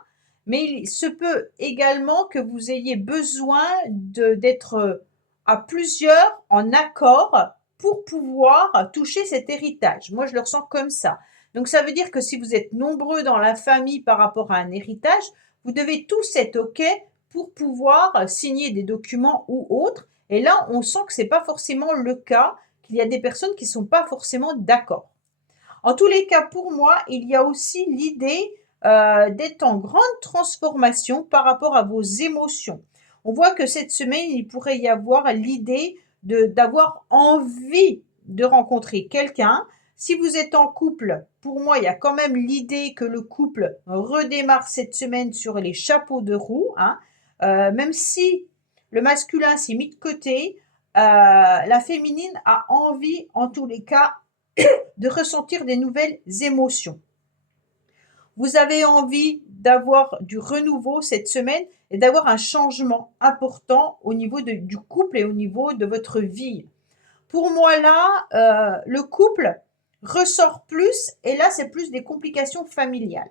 mais il se peut également que vous ayez besoin d'être à plusieurs en accord pour pouvoir toucher cet héritage. Moi, je le ressens comme ça. Donc, ça veut dire que si vous êtes nombreux dans la famille par rapport à un héritage, vous devez tous être OK pour pouvoir signer des documents ou autres. Et là, on sent que ce n'est pas forcément le cas, qu'il y a des personnes qui ne sont pas forcément d'accord. En tous les cas, pour moi, il y a aussi l'idée d'être en grande transformation par rapport à vos émotions. On voit que cette semaine, il pourrait y avoir l'idée d'avoir envie de rencontrer quelqu'un. Si vous êtes en couple, pour moi, il y a quand même l'idée que le couple redémarre cette semaine sur les chapeaux de roue, hein. Même si le masculin s'est mis de côté, la féminine a envie, en tous les cas, de ressentir des nouvelles émotions. Vous avez envie d'avoir du renouveau cette semaine et d'avoir un changement important au niveau du couple et au niveau de votre vie. Pour moi là, le couple ressort plus et là, c'est plus des complications familiales.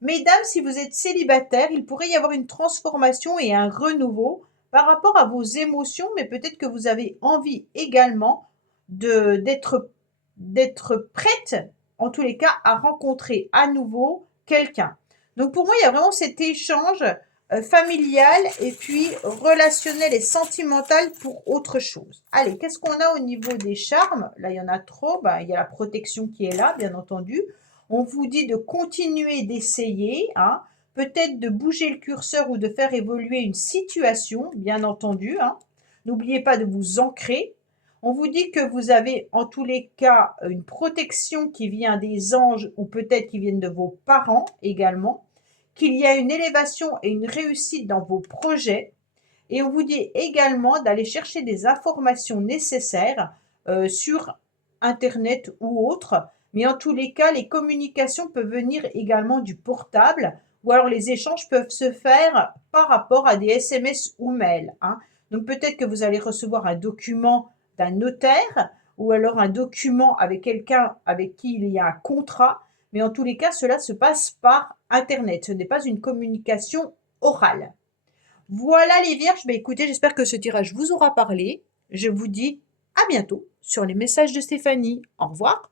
Mesdames, si vous êtes célibataire, il pourrait y avoir une transformation et un renouveau par rapport à vos émotions, mais peut-être que vous avez envie également d'être prête, en tous les cas, à rencontrer à nouveau quelqu'un. Donc pour moi, il y a vraiment cet échange familial et puis relationnel et sentimental pour autre chose. Allez, qu'est-ce qu'on a au niveau des charmes? Là, il y en a trop. Ben, il y a la protection qui est là, bien entendu. On vous dit de continuer d'essayer, hein, peut-être de bouger le curseur ou de faire évoluer une situation, bien entendu, hein. N'oubliez pas de vous ancrer. On vous dit que vous avez en tous les cas une protection qui vient des anges ou peut-être qui viennent de vos parents également, qu'il y a une élévation et une réussite dans vos projets. Et on vous dit également d'aller chercher des informations nécessaires sur Internet ou autre. Mais en tous les cas, les communications peuvent venir également du portable ou alors les échanges peuvent se faire par rapport à des SMS ou mails, hein. Donc peut-être que vous allez recevoir un document d'un notaire ou alors un document avec quelqu'un avec qui il y a un contrat. Mais en tous les cas, cela se passe par Internet. Ce n'est pas une communication orale. Voilà les vierges, bah écoutez, j'espère que ce tirage vous aura parlé. Je vous dis à bientôt sur les messages de Stéphanie. Au revoir.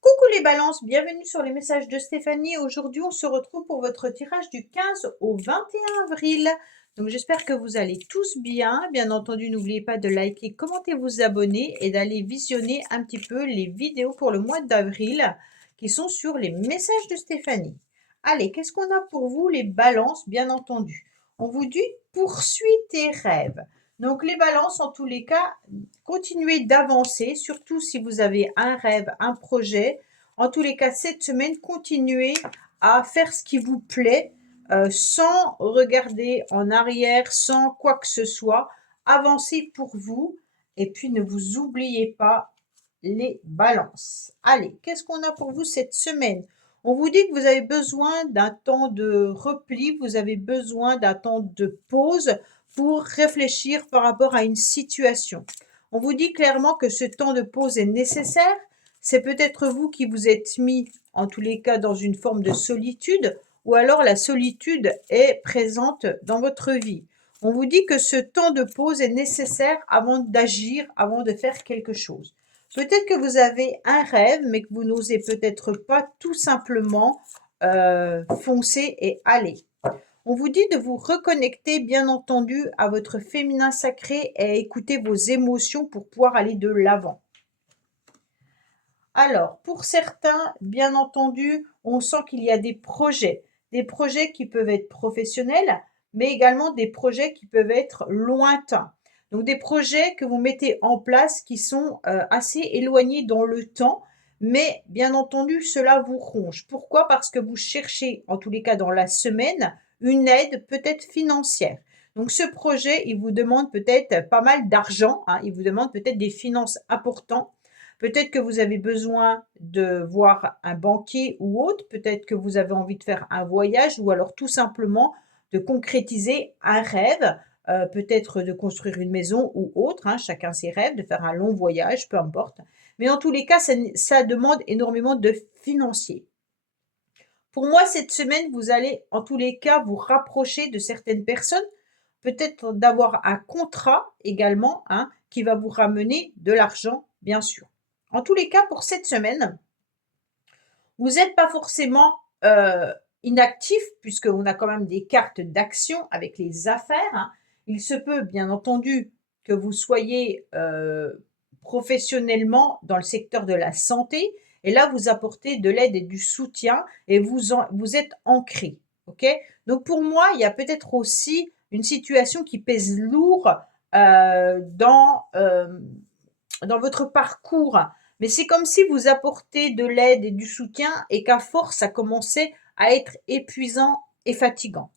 Coucou les balances, bienvenue sur les messages de Stéphanie. Aujourd'hui, on se retrouve pour votre tirage du 15 au 21 avril. Donc j'espère que vous allez tous bien. Bien entendu, n'oubliez pas de liker, commenter, vous abonner et d'aller visionner un petit peu les vidéos pour le mois d'avril qui sont sur les messages de Stéphanie. Allez, qu'est-ce qu'on a pour vous les balances, bien entendu? On vous dit poursuis tes rêves. Donc les balances, en tous les cas, continuez d'avancer, surtout si vous avez un rêve, un projet. En tous les cas, cette semaine, continuez à faire ce qui vous plaît sans regarder en arrière, sans quoi que ce soit. Avancez pour vous et puis ne vous oubliez pas les balances. Allez, qu'est-ce qu'on a pour vous cette semaine? On vous dit que vous avez besoin d'un temps de repli, vous avez besoin d'un temps de pause pour réfléchir par rapport à une situation. On vous dit clairement que ce temps de pause est nécessaire. C'est peut-être vous qui vous êtes mis, en tous les cas, dans une forme de solitude, ou alors la solitude est présente dans votre vie. On vous dit que ce temps de pause est nécessaire avant d'agir, avant de faire quelque chose. Peut-être que vous avez un rêve, mais que vous n'osez peut-être pas tout simplement foncer et aller. On vous dit de vous reconnecter, bien entendu, à votre féminin sacré et à écouter vos émotions pour pouvoir aller de l'avant. Alors, pour certains, bien entendu, on sent qu'il y a des projets qui peuvent être professionnels, mais également des projets qui peuvent être lointains. Donc, des projets que vous mettez en place qui sont assez éloignés dans le temps, mais bien entendu, cela vous ronge. Pourquoi? Parce que vous cherchez, en tous les cas dans la semaine, une aide peut-être financière. Donc, ce projet, il vous demande peut-être pas mal d'argent, hein, il vous demande peut-être des finances importantes. Peut-être que vous avez besoin de voir un banquier ou autre, peut-être que vous avez envie de faire un voyage ou alors tout simplement de concrétiser un rêve, peut-être de construire une maison ou autre, hein, chacun ses rêves, de faire un long voyage, peu importe. Mais en tous les cas, ça demande énormément de financiers. Pour moi, cette semaine, vous allez en tous les cas vous rapprocher de certaines personnes, peut-être d'avoir un contrat également, hein, qui va vous ramener de l'argent, bien sûr. En tous les cas, pour cette semaine, vous n'êtes pas forcément inactif, puisqu'on a quand même des cartes d'action avec les affaires, hein. Il se peut, bien entendu, que vous soyez professionnellement dans le secteur de la santé, et là, vous apportez de l'aide et du soutien, et vous êtes ancré. Ok? Donc, pour moi, il y a peut-être aussi une situation qui pèse lourd dans votre parcours, mais c'est comme si vous apportez de l'aide et du soutien et qu'à force, ça commençait à être épuisant et fatigant.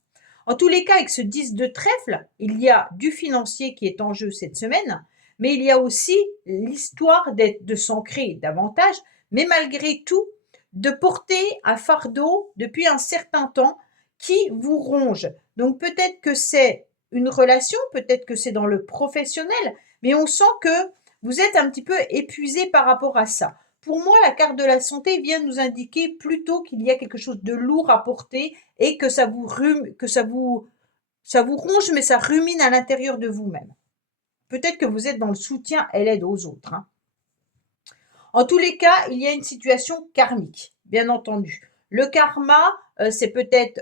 En tous les cas, avec ce 10 de trèfle, il y a du financier qui est en jeu cette semaine, mais il y a aussi l'histoire de s'ancrer davantage, mais malgré tout, de porter un fardeau depuis un certain temps qui vous ronge. Donc peut-être que c'est une relation, peut-être que c'est dans le professionnel, mais on sent que vous êtes un petit peu épuisé par rapport à ça. Pour moi, la carte de la santé vient nous indiquer plutôt qu'il y a quelque chose de lourd à porter et que ça vous ronge, mais ça rumine à l'intérieur de vous-même. Peut-être que vous êtes dans le soutien et l'aide aux autres, hein. En tous les cas, il y a une situation karmique, bien entendu. Le karma, c'est peut-être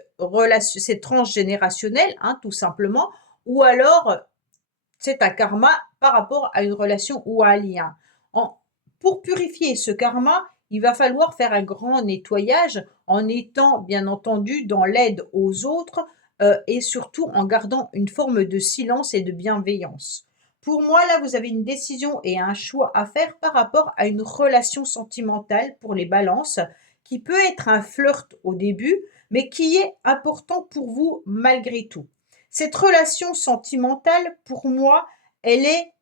c'est transgénérationnel, hein, tout simplement, ou alors c'est un karma par rapport à une relation ou à un lien. Pour purifier ce karma, il va falloir faire un grand nettoyage en étant bien entendu dans l'aide aux autres et surtout en gardant une forme de silence et de bienveillance. Pour moi, là, vous avez une décision et un choix à faire par rapport à une relation sentimentale pour les balances qui peut être un flirt au début, mais qui est important pour vous malgré tout. Cette relation sentimentale, pour moi, elle est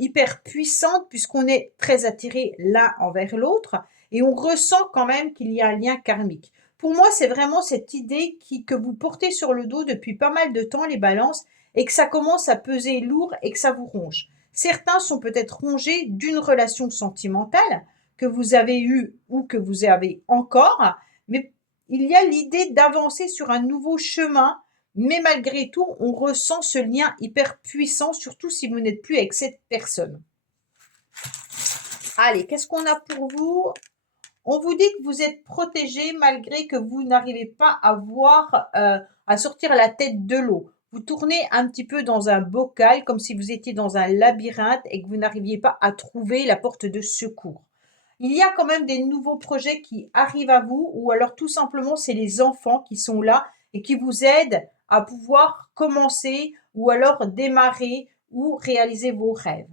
hyper puissante puisqu'on est très attirés l'un envers l'autre et on ressent quand même qu'il y a un lien karmique. Pour moi, c'est vraiment cette idée que vous portez sur le dos depuis pas mal de temps, les balances, et que ça commence à peser lourd et que ça vous ronge. Certains sont peut-être rongés d'une relation sentimentale que vous avez eue ou que vous avez encore, mais il y a l'idée d'avancer sur un nouveau chemin, mais malgré tout, on ressent ce lien hyper puissant, surtout si vous n'êtes plus avec cette personne. Allez, qu'est-ce qu'on a pour vous? On vous dit que vous êtes protégé malgré que vous n'arrivez pas à sortir la tête de l'eau. Vous tournez un petit peu dans un bocal comme si vous étiez dans un labyrinthe et que vous n'arriviez pas à trouver la porte de secours. Il y a quand même des nouveaux projets qui arrivent à vous ou alors tout simplement c'est les enfants qui sont là et qui vous aident à pouvoir commencer ou alors démarrer ou réaliser vos rêves.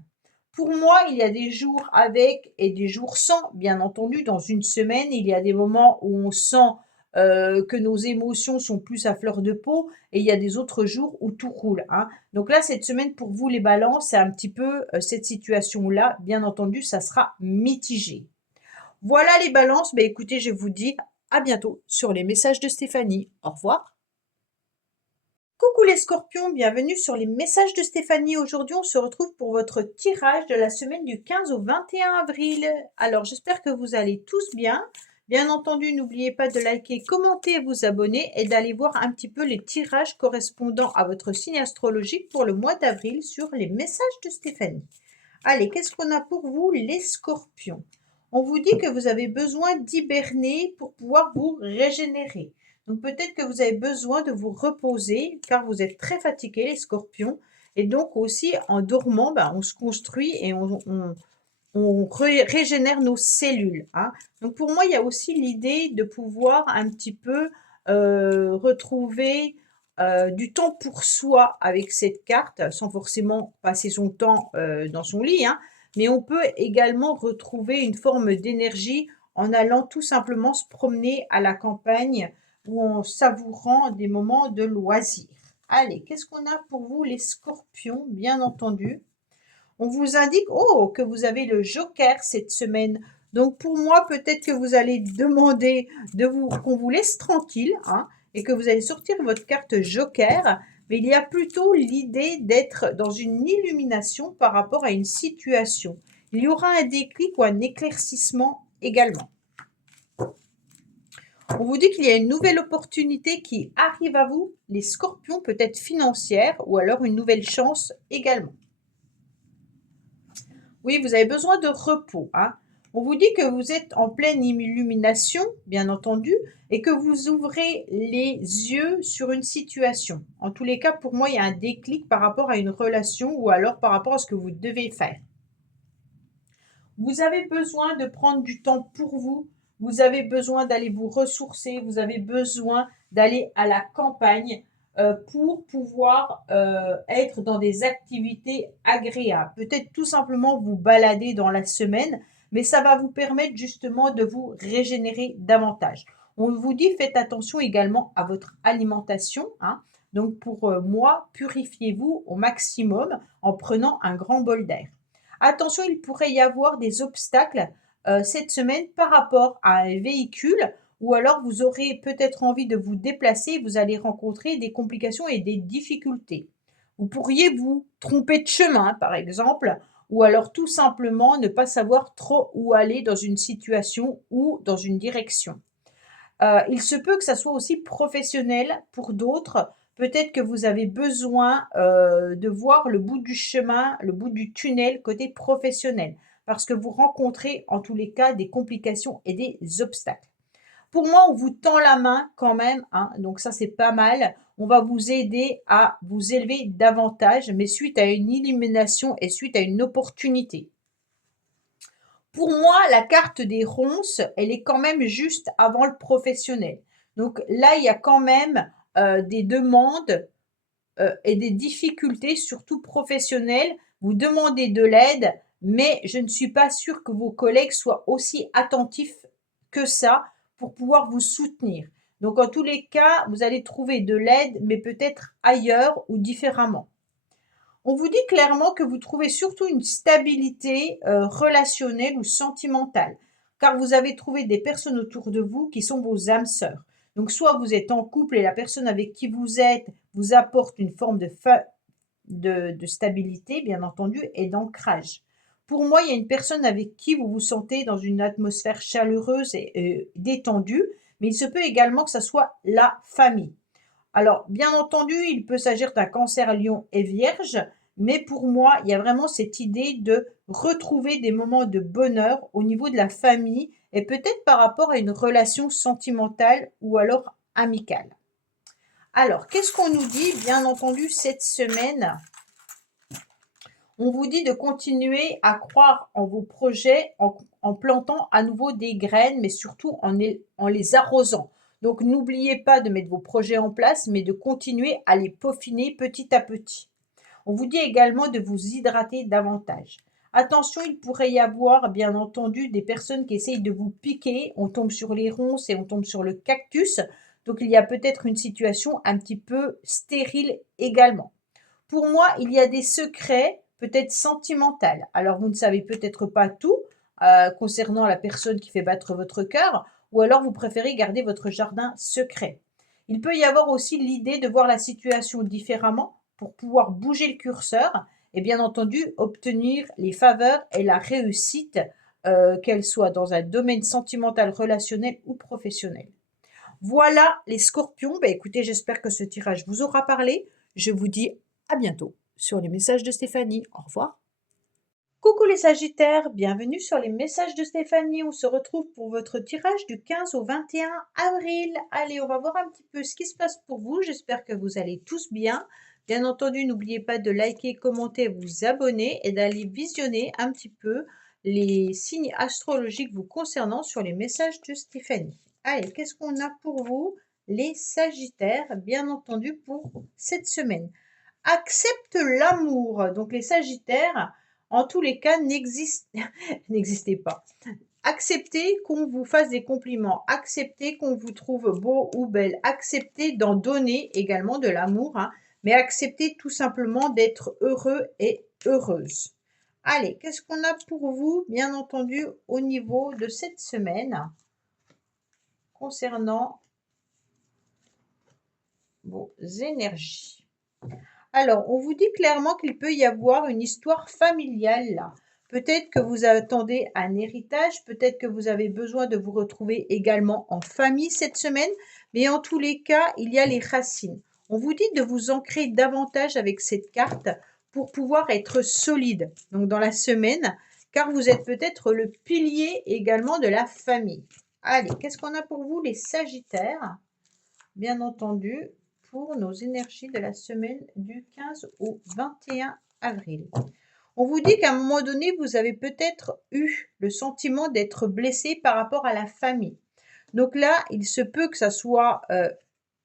Pour moi, il y a des jours avec et des jours sans, bien entendu. Dans une semaine, il y a des moments où on sent que nos émotions sont plus à fleur de peau et il y a des autres jours où tout roule, hein. Donc là, cette semaine, pour vous, les balances, c'est un petit peu cette situation-là. Bien entendu, ça sera mitigé. Voilà les balances. Bah, écoutez, je vous dis à bientôt sur les messages de Stéphanie. Au revoir. Coucou les scorpions, bienvenue sur les messages de Stéphanie. Aujourd'hui, on se retrouve pour votre tirage de la semaine du 15 au 21 avril. Alors, j'espère que vous allez tous bien. Bien entendu, n'oubliez pas de liker, commenter, vous abonner et d'aller voir un petit peu les tirages correspondant à votre signe astrologique pour le mois d'avril sur les messages de Stéphanie. Allez, qu'est-ce qu'on a pour vous, les scorpions? On vous dit que vous avez besoin d'hiberner pour pouvoir vous régénérer. Donc peut-être que vous avez besoin de vous reposer car vous êtes très fatigués, les scorpions. Et donc aussi, en dormant, on se construit et on régénère nos cellules, hein. Donc pour moi, il y a aussi l'idée de pouvoir un petit peu retrouver du temps pour soi avec cette carte, sans forcément passer son temps dans son lit, hein, mais on peut également retrouver une forme d'énergie en allant tout simplement se promener à la campagne ou en savourant des moments de loisirs. Allez, qu'est-ce qu'on a pour vous les scorpions, bien entendu? On vous indique que vous avez le joker cette semaine. Donc pour moi, peut-être que vous allez demander qu'on vous laisse tranquille, hein, et que vous allez sortir votre carte joker. Mais il y a plutôt l'idée d'être dans une illumination par rapport à une situation. Il y aura un déclic ou un éclaircissement également. On vous dit qu'il y a une nouvelle opportunité qui arrive à vous, les scorpions, peut-être financière ou alors une nouvelle chance également. Oui, vous avez besoin de repos, hein. On vous dit que vous êtes en pleine illumination, bien entendu, et que vous ouvrez les yeux sur une situation. En tous les cas, pour moi, il y a un déclic par rapport à une relation ou alors par rapport à ce que vous devez faire. Vous avez besoin de prendre du temps pour vous. Vous avez besoin d'aller vous ressourcer. Vous avez besoin d'aller à la campagne pour pouvoir être dans des activités agréables. Peut-être tout simplement vous balader dans la semaine, mais ça va vous permettre justement de vous régénérer davantage. On vous dit, faites attention également à votre alimentation, hein. Donc pour moi, purifiez-vous au maximum en prenant un grand bol d'air. Attention, il pourrait y avoir des obstacles cette semaine par rapport à un véhicule ou alors vous aurez peut-être envie de vous déplacer, vous allez rencontrer des complications et des difficultés. Vous pourriez vous tromper de chemin, par exemple, ou alors tout simplement ne pas savoir trop où aller dans une situation ou dans une direction. Il se peut que ça soit aussi professionnel pour d'autres. Peut-être que vous avez besoin, de voir le bout du chemin, le bout du tunnel côté professionnel, parce que vous rencontrez en tous les cas des complications et des obstacles. Pour moi, on vous tend la main quand même, hein, donc ça, c'est pas mal. On va vous aider à vous élever davantage, mais suite à une élimination et suite à une opportunité. Pour moi, la carte des ronces, elle est quand même juste avant le professionnel. Donc là, il y a quand même des demandes et des difficultés, surtout professionnelles. Vous demandez de l'aide, mais je ne suis pas sûre que vos collègues soient aussi attentifs que ça pour pouvoir vous soutenir. Donc en tous les cas, vous allez trouver de l'aide, mais peut-être ailleurs ou différemment. On vous dit clairement que vous trouvez surtout une stabilité relationnelle ou sentimentale, car vous avez trouvé des personnes autour de vous qui sont vos âmes sœurs. Donc soit vous êtes en couple et la personne avec qui vous êtes vous apporte une forme de stabilité, bien entendu, et d'ancrage. Pour moi, il y a une personne avec qui vous vous sentez dans une atmosphère chaleureuse et détendue, mais il se peut également que ça soit la famille. Alors, bien entendu, il peut s'agir d'un cancer lion et vierge, mais pour moi, il y a vraiment cette idée de retrouver des moments de bonheur au niveau de la famille et peut-être par rapport à une relation sentimentale ou alors amicale. Alors, qu'est-ce qu'on nous dit, bien entendu, cette semaine? On vous dit de continuer à croire en vos projets en plantant à nouveau des graines, mais surtout en les arrosant. Donc, n'oubliez pas de mettre vos projets en place, mais de continuer à les peaufiner petit à petit. On vous dit également de vous hydrater davantage. Attention, il pourrait y avoir, bien entendu, des personnes qui essayent de vous piquer. On tombe sur les ronces et on tombe sur le cactus. Donc, il y a peut-être une situation un petit peu stérile également. Pour moi, il y a des secrets peut-être sentimentaux. Alors, vous ne savez peut-être pas tout concernant la personne qui fait battre votre cœur, ou alors vous préférez garder votre jardin secret. Il peut y avoir aussi l'idée de voir la situation différemment pour pouvoir bouger le curseur et bien entendu obtenir les faveurs et la réussite, qu'elle soit dans un domaine sentimental, relationnel ou professionnel. Voilà les scorpions. Bah, écoutez, j'espère que ce tirage vous aura parlé. Je vous dis à bientôt sur les messages de Stéphanie. Au revoir. Coucou les Sagittaires, bienvenue sur les messages de Stéphanie. On se retrouve pour votre tirage du 15 au 21 avril. Allez, on va voir un petit peu ce qui se passe pour vous. J'espère que vous allez tous bien. Bien entendu, n'oubliez pas de liker, commenter, vous abonner et d'aller visionner un petit peu les signes astrologiques vous concernant sur les messages de Stéphanie. Allez, qu'est-ce qu'on a pour vous, les Sagittaires, bien entendu, pour cette semaine? Accepte l'amour. Donc les Sagittaires, en tous les cas, n'existez pas. Acceptez qu'on vous fasse des compliments. Acceptez qu'on vous trouve beau ou belle. Acceptez d'en donner également de l'amour. Hein, mais acceptez tout simplement d'être heureux et heureuse. Allez, qu'est-ce qu'on a pour vous, bien entendu, au niveau de cette semaine concernant vos énergies? Alors, on vous dit clairement qu'il peut y avoir une histoire familiale là. Peut-être que vous attendez un héritage, peut-être que vous avez besoin de vous retrouver également en famille cette semaine, mais en tous les cas, il y a les racines. On vous dit de vous ancrer davantage avec cette carte pour pouvoir être solide donc dans la semaine, car vous êtes peut-être le pilier également de la famille. Allez, qu'est-ce qu'on a pour vous les Sagittaires? Bien entendu, pour nos énergies de la semaine du 15 au 21 avril. On vous dit qu'à un moment donné, vous avez peut-être eu le sentiment d'être blessé par rapport à la famille. Donc là, il se peut que ça soit,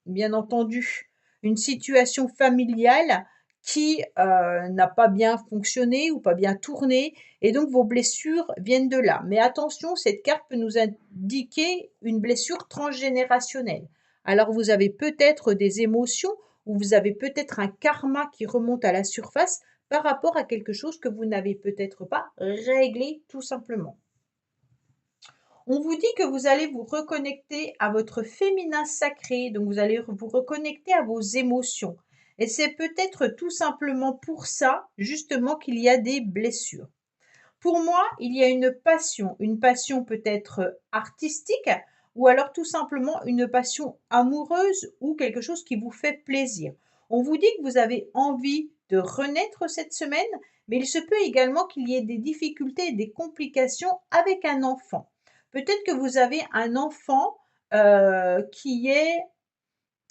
bien entendu, une situation familiale qui n'a pas bien fonctionné ou pas bien tourné et donc vos blessures viennent de là. Mais attention, cette carte peut nous indiquer une blessure transgénérationnelle. Alors vous avez peut-être des émotions ou vous avez peut-être un karma qui remonte à la surface par rapport à quelque chose que vous n'avez peut-être pas réglé tout simplement. On vous dit que vous allez vous reconnecter à votre féminin sacré, donc vous allez vous reconnecter à vos émotions. Et c'est peut-être tout simplement pour ça, justement, qu'il y a des blessures. Pour moi, il y a une passion peut-être artistique, ou alors tout simplement une passion amoureuse ou quelque chose qui vous fait plaisir. On vous dit que vous avez envie de renaître cette semaine, mais il se peut également qu'il y ait des difficultés et des complications avec un enfant. Peut-être que vous avez un enfant qui est,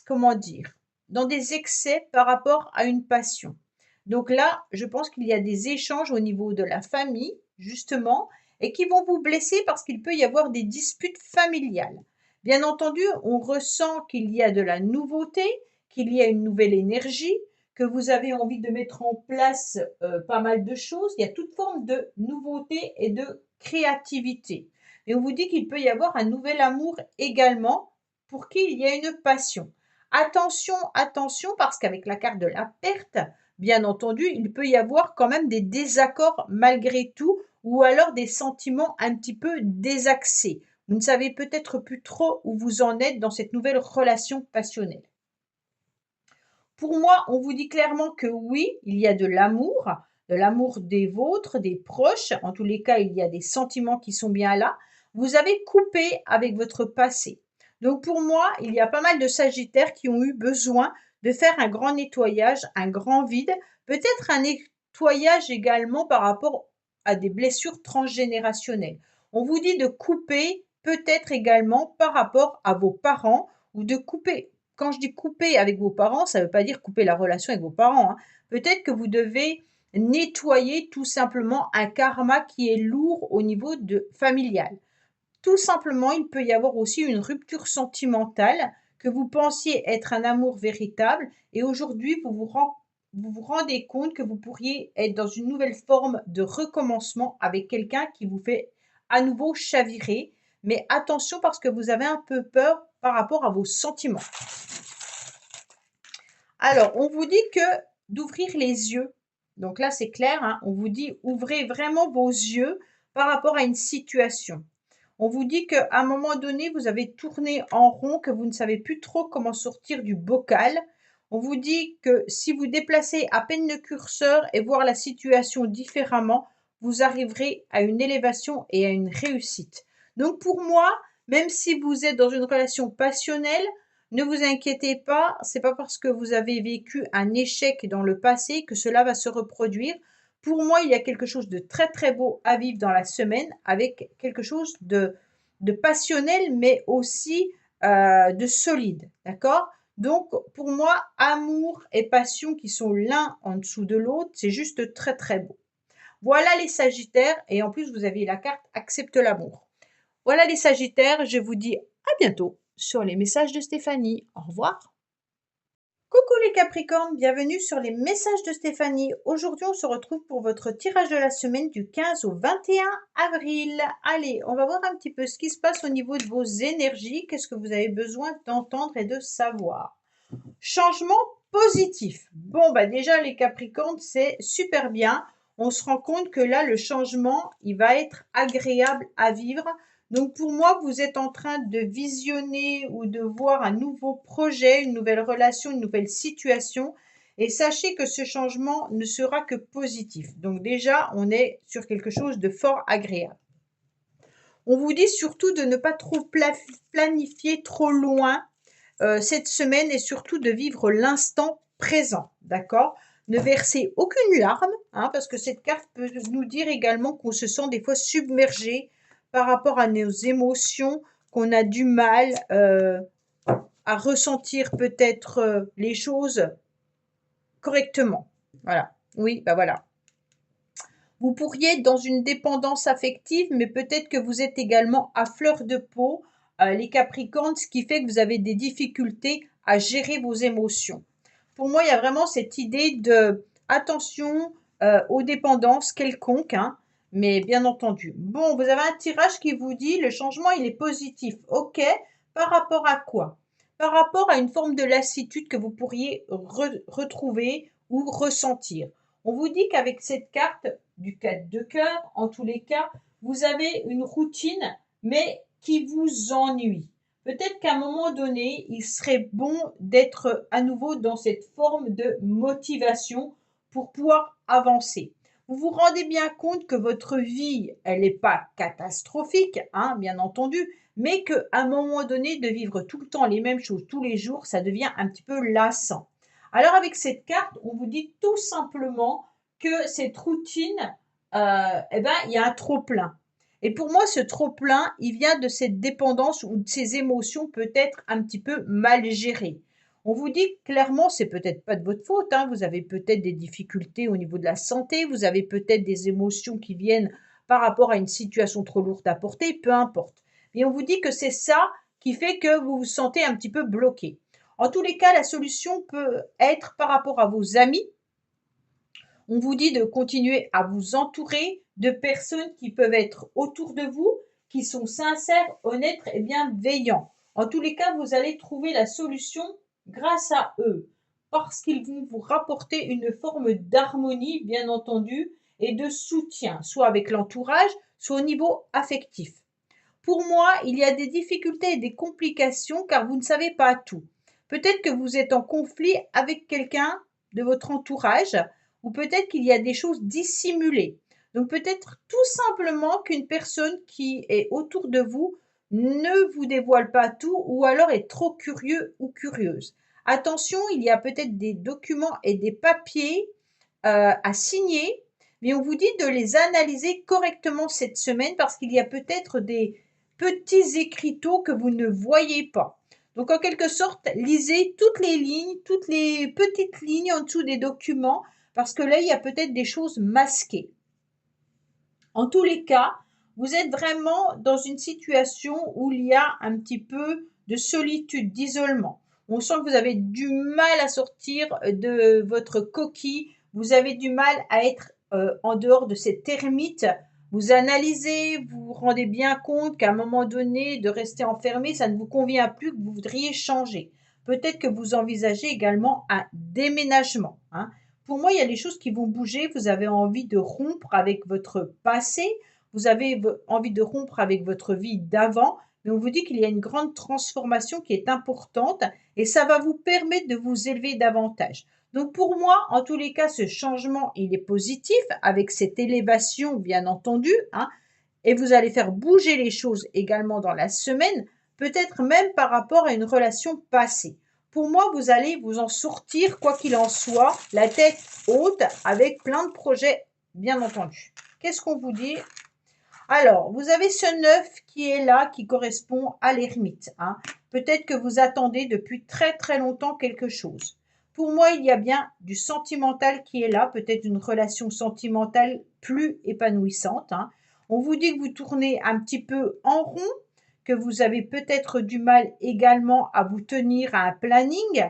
comment dire, dans des excès par rapport à une passion. Donc là, je pense qu'il y a des échanges au niveau de la famille, justement, et qui vont vous blesser parce qu'il peut y avoir des disputes familiales. Bien entendu, on ressent qu'il y a de la nouveauté, qu'il y a une nouvelle énergie, que vous avez envie de mettre en place pas mal de choses. Il y a toute forme de nouveauté et de créativité. Et on vous dit qu'il peut y avoir un nouvel amour également pour qui il y a une passion. Attention, attention, parce qu'avec la carte de la perte, bien entendu, il peut y avoir quand même des désaccords malgré tout, ou alors des sentiments un petit peu désaxés. Vous ne savez peut-être plus trop où vous en êtes dans cette nouvelle relation passionnelle. Pour moi, on vous dit clairement que oui, il y a de l'amour des vôtres, des proches. En tous les cas, il y a des sentiments qui sont bien là. Vous avez coupé avec votre passé. Donc pour moi, il y a pas mal de Sagittaires qui ont eu besoin de faire un grand nettoyage, un grand vide, peut-être un nettoyage également par rapport à des blessures transgénérationnelles. On vous dit de couper peut-être également par rapport à vos parents ou de couper. Quand je dis couper avec vos parents, ça ne veut pas dire couper la relation avec vos parents, hein. Peut-être que vous devez nettoyer tout simplement un karma qui est lourd au niveau familial. Tout simplement, il peut y avoir aussi une rupture sentimentale, que vous pensiez être un amour véritable et aujourd'hui vous vous rendez compte que vous pourriez être dans une nouvelle forme de recommencement avec quelqu'un qui vous fait à nouveau chavirer. Mais attention parce que vous avez un peu peur par rapport à vos sentiments. Alors, on vous dit que d'ouvrir les yeux. Donc là, c'est clair, hein, on vous dit ouvrez vraiment vos yeux par rapport à une situation. On vous dit qu'à un moment donné, vous avez tourné en rond, que vous ne savez plus trop comment sortir du bocal. On vous dit que si vous déplacez à peine le curseur et voir la situation différemment, vous arriverez à une élévation et à une réussite. Donc pour moi, même si vous êtes dans une relation passionnelle, ne vous inquiétez pas, c'est pas parce que vous avez vécu un échec dans le passé que cela va se reproduire. Pour moi, il y a quelque chose de très très beau à vivre dans la semaine avec quelque chose de passionnel mais aussi de solide. D'accord? Donc, pour moi, amour et passion qui sont l'un en dessous de l'autre, c'est juste très très beau. Voilà les Sagittaires et en plus, vous avez la carte Accepte l'amour. Voilà les Sagittaires, je vous dis à bientôt sur les messages de Stéphanie. Au revoir. Coucou les Capricornes, bienvenue sur les messages de Stéphanie. Aujourd'hui, on se retrouve pour votre tirage de la semaine du 15 au 21 avril. Allez, on va voir un petit peu ce qui se passe au niveau de vos énergies. Qu'est-ce que vous avez besoin d'entendre et de savoir? Changement positif. Bon, bah déjà les Capricornes, c'est super bien. On se rend compte que là, le changement, il va être agréable à vivre. Donc pour moi, vous êtes en train de visionner ou de voir un nouveau projet, une nouvelle relation, une nouvelle situation. Et sachez que ce changement ne sera que positif. Donc déjà, on est sur quelque chose de fort agréable. On vous dit surtout de ne pas trop planifier trop loin cette semaine et surtout de vivre l'instant présent, d'accord? Ne versez aucune larme, hein, parce que cette carte peut nous dire également qu'on se sent des fois submergé par rapport à nos émotions, qu'on a du mal à ressentir peut-être les choses correctement. Voilà, oui, bah voilà. Vous pourriez être dans une dépendance affective, mais peut-être que vous êtes également à fleur de peau, les Capricornes, ce qui fait que vous avez des difficultés à gérer vos émotions. Pour moi, il y a vraiment cette idée de attention aux dépendances quelconques, hein, mais bien entendu. Bon, vous avez un tirage qui vous dit le changement, il est positif. OK, par rapport à quoi? Par rapport à une forme de lassitude que vous pourriez retrouver ou ressentir. On vous dit qu'avec cette carte du 4 de cœur, en tous les cas, vous avez une routine, mais qui vous ennuie. Peut-être qu'à un moment donné, il serait bon d'être à nouveau dans cette forme de motivation pour pouvoir avancer. Vous vous rendez bien compte que votre vie, elle n'est pas catastrophique, hein, bien entendu, mais qu'à un moment donné, de vivre tout le temps les mêmes choses tous les jours, ça devient un petit peu lassant. Alors avec cette carte, on vous dit tout simplement que cette routine, il y a un trop-plein. Et pour moi, ce trop-plein, il vient de cette dépendance ou de ces émotions peut-être un petit peu mal gérées. On vous dit clairement, c'est peut-être pas de votre faute, hein, vous avez peut-être des difficultés au niveau de la santé, vous avez peut-être des émotions qui viennent par rapport à une situation trop lourde à porter, peu importe. Et on vous dit que c'est ça qui fait que vous vous sentez un petit peu bloqué. En tous les cas, la solution peut être par rapport à vos amis. On vous dit de continuer à vous entourer de personnes qui peuvent être autour de vous, qui sont sincères, honnêtes et bienveillants. En tous les cas, vous allez trouver la solution grâce à eux, parce qu'ils vont vous rapporter une forme d'harmonie, bien entendu, et de soutien, soit avec l'entourage, soit au niveau affectif. Pour moi, il y a des difficultés et des complications car vous ne savez pas tout. Peut-être que vous êtes en conflit avec quelqu'un de votre entourage ou peut-être qu'il y a des choses dissimulées. Donc peut-être tout simplement qu'une personne qui est autour de vous ne vous dévoile pas tout ou alors est trop curieux ou curieuse. Attention, il y a peut-être des documents et des papiers à signer, mais on vous dit de les analyser correctement cette semaine parce qu'il y a peut-être des petits écriteaux que vous ne voyez pas. Donc, en quelque sorte, lisez toutes les lignes, toutes les petites lignes en dessous des documents, parce que là, il y a peut-être des choses masquées. En tous les cas, vous êtes vraiment dans une situation où il y a un petit peu de solitude, d'isolement. On sent que vous avez du mal à sortir de votre coquille, vous avez du mal à être en dehors de cette ermite. Vous analysez, vous vous rendez bien compte qu'à un moment donné, de rester enfermé, ça ne vous convient plus, que vous voudriez changer. Peut-être que vous envisagez également un déménagement, hein. Pour moi, il y a des choses qui vont bouger. Vous avez envie de rompre avec votre passé, vous avez envie de rompre avec votre vie d'avant, mais on vous dit qu'il y a une grande transformation qui est importante et ça va vous permettre de vous élever davantage. Donc pour moi, en tous les cas, ce changement, il est positif avec cette élévation, bien entendu, hein, et vous allez faire bouger les choses également dans la semaine, peut-être même par rapport à une relation passée. Pour moi, vous allez vous en sortir, quoi qu'il en soit, la tête haute, avec plein de projets, bien entendu. Qu'est-ce qu'on vous dit? Alors, vous avez ce 9 qui est là, qui correspond à l'ermite, hein. Peut-être que vous attendez depuis très très longtemps quelque chose. Pour moi, il y a bien du sentimental qui est là, peut-être une relation sentimentale plus épanouissante, hein. On vous dit que vous tournez un petit peu en rond, que vous avez peut-être du mal également à vous tenir à un planning,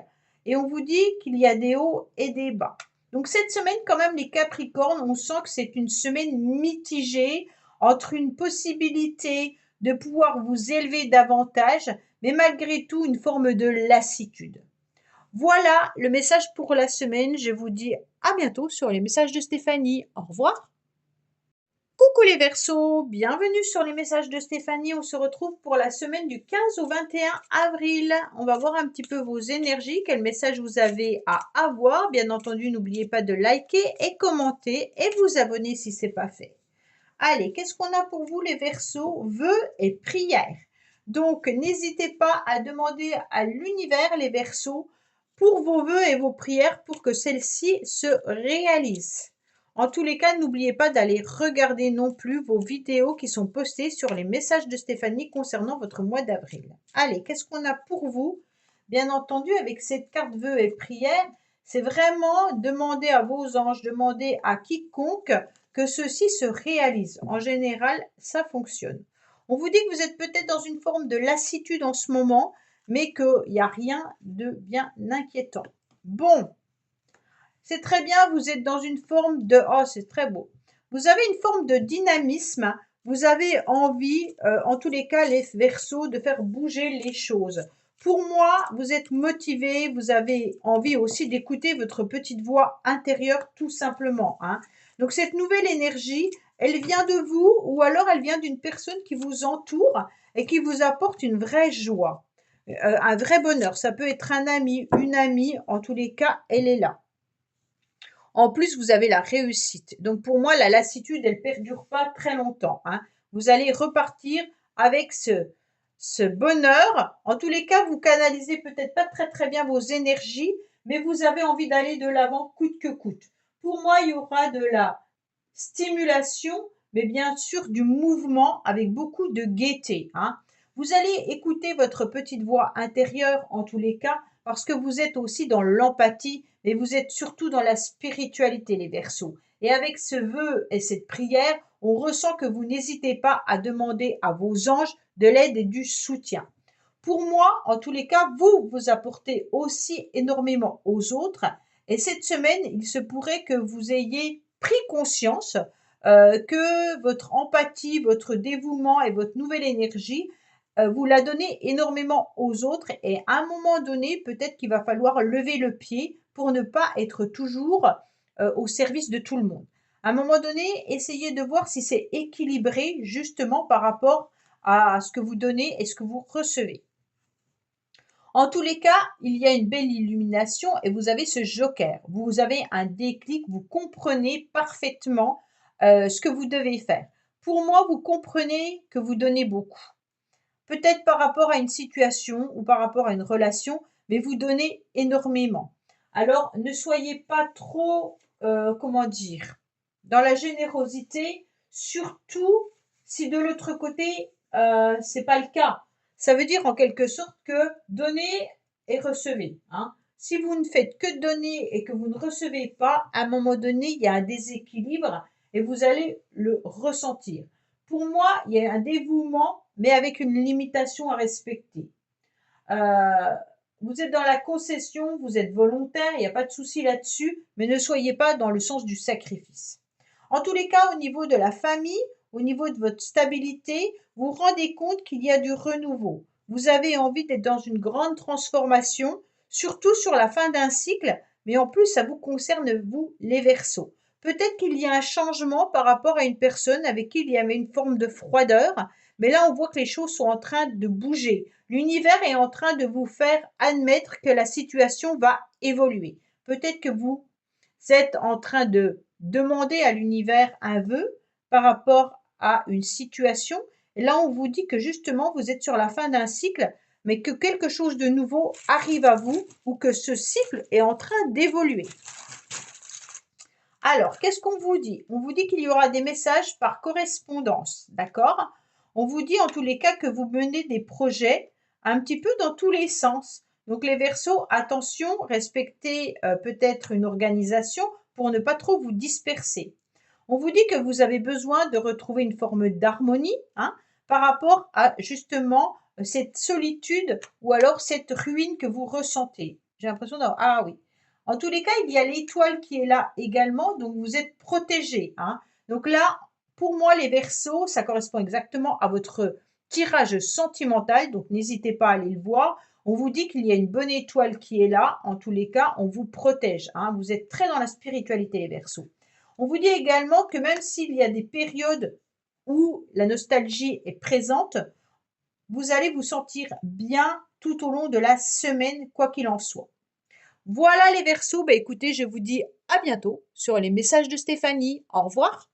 et on vous dit qu'il y a des hauts et des bas. Donc cette semaine, quand même, les Capricornes, on sent que c'est une semaine mitigée entre une possibilité de pouvoir vous élever davantage, mais malgré tout une forme de lassitude. Voilà le message pour la semaine. Je vous dis à bientôt sur les messages de Stéphanie. Au revoir. Coucou les Verseaux, bienvenue sur les messages de Stéphanie. On se retrouve pour la semaine du 15 au 21 avril. On va voir un petit peu vos énergies, quel message vous avez à avoir. Bien entendu, n'oubliez pas de liker et commenter et vous abonner si ce n'est pas fait. Allez, qu'est-ce qu'on a pour vous les Verseaux? Vœux et prières. Donc, n'hésitez pas à demander à l'univers, les Verseaux, pour vos vœux et vos prières pour que celles-ci se réalisent. En tous les cas, n'oubliez pas d'aller regarder non plus vos vidéos qui sont postées sur les messages de Stéphanie concernant votre mois d'avril. Allez, qu'est-ce qu'on a pour vous? Bien entendu, avec cette carte vœux et prières, c'est vraiment demander à vos anges, demander à quiconque que ceci se réalise. En général, ça fonctionne. On vous dit que vous êtes peut-être dans une forme de lassitude en ce moment, mais qu'il n'y a rien de bien inquiétant. Bon, C'est très bien, vous êtes dans une forme de... Oh, c'est très beau. Vous avez une forme de dynamisme. Vous avez envie, en tous les cas, les Verseaux, de faire bouger les choses. Pour moi, vous êtes motivé, vous avez envie aussi d'écouter votre petite voix intérieure tout simplement, hein. Donc cette nouvelle énergie, elle vient de vous ou alors elle vient d'une personne qui vous entoure et qui vous apporte une vraie joie, un vrai bonheur. Ça peut être un ami, une amie, en tous les cas, elle est là. En plus, vous avez la réussite. Donc pour moi, la lassitude, elle perdure pas très longtemps, hein. Vous allez repartir avec ce bonheur. En tous les cas, vous canalisez peut-être pas très très bien vos énergies, mais vous avez envie d'aller de l'avant coûte que coûte. Pour moi, il y aura de la stimulation, mais bien sûr du mouvement avec beaucoup de gaieté, hein. Vous allez écouter votre petite voix intérieure en tous les cas, parce que vous êtes aussi dans l'empathie, mais vous êtes surtout dans la spiritualité, les Verseaux. Et avec ce vœu et cette prière, on ressent que vous n'hésitez pas à demander à vos anges de l'aide et du soutien. Pour moi, en tous les cas, vous vous apportez aussi énormément aux autres. Et cette semaine, il se pourrait que vous ayez pris conscience que votre empathie, votre dévouement et votre nouvelle énergie, vous la donnez énormément aux autres. Et à un moment donné, peut-être qu'il va falloir lever le pied pour ne pas être toujours au service de tout le monde. À un moment donné, essayez de voir si c'est équilibré justement par rapport à ce que vous donnez et ce que vous recevez. En tous les cas, il y a une belle illumination et vous avez ce joker. Vous avez un déclic, vous comprenez parfaitement ce que vous devez faire. Pour moi, vous comprenez que vous donnez beaucoup. Peut-être par rapport à une situation ou par rapport à une relation, mais vous donnez énormément. Alors, ne soyez pas trop, comment dire, dans la générosité, surtout si de l'autre côté, c'est pas le cas. Ça veut dire en quelque sorte que donnez et recevez, hein. Si vous ne faites que donner et que vous ne recevez pas, à un moment donné, il y a un déséquilibre et vous allez le ressentir. Pour moi, il y a un dévouement, mais avec une limitation à respecter. Euh, vous êtes dans la concession, vous êtes volontaire, il n'y a pas de souci là-dessus, mais ne soyez pas dans le sens du sacrifice. En tous les cas, au niveau de la famille, au niveau de votre stabilité, vous vous rendez compte qu'il y a du renouveau. Vous avez envie d'être dans une grande transformation, surtout sur la fin d'un cycle, mais en plus, ça vous concerne, vous, les Verseaux. Peut-être qu'il y a un changement par rapport à une personne avec qui il y avait une forme de froideur, mais là, on voit que les choses sont en train de bouger. L'univers est en train de vous faire admettre que la situation va évoluer. Peut-être que vous êtes en train de demander à l'univers un vœu par rapport à une situation. Et là, on vous dit que justement, vous êtes sur la fin d'un cycle, mais que quelque chose de nouveau arrive à vous ou que ce cycle est en train d'évoluer. Alors, qu'est-ce qu'on vous dit? On vous dit qu'il y aura des messages par correspondance, d'accord? On vous dit en tous les cas que vous menez des projets un petit peu dans tous les sens. Donc les Verseaux, attention, respectez peut-être une organisation pour ne pas trop vous disperser. On vous dit que vous avez besoin de retrouver une forme d'harmonie, hein, par rapport à justement cette solitude ou alors cette ruine que vous ressentez. J'ai l'impression d'avoir... Ah oui. En tous les cas, il y a l'étoile qui est là également, donc vous êtes protégés, hein. Donc là, pour moi, les Verseaux, ça correspond exactement à votre tirage sentimental, donc n'hésitez pas à aller le voir. On vous dit qu'il y a une bonne étoile qui est là. En tous les cas, on vous protège, hein. Vous êtes très dans la spiritualité, les Verseaux. On vous dit également que même s'il y a des périodes où la nostalgie est présente, vous allez vous sentir bien tout au long de la semaine, quoi qu'il en soit. Voilà les Verseaux, bah écoutez, je vous dis à bientôt sur les messages de Stéphanie. Au revoir.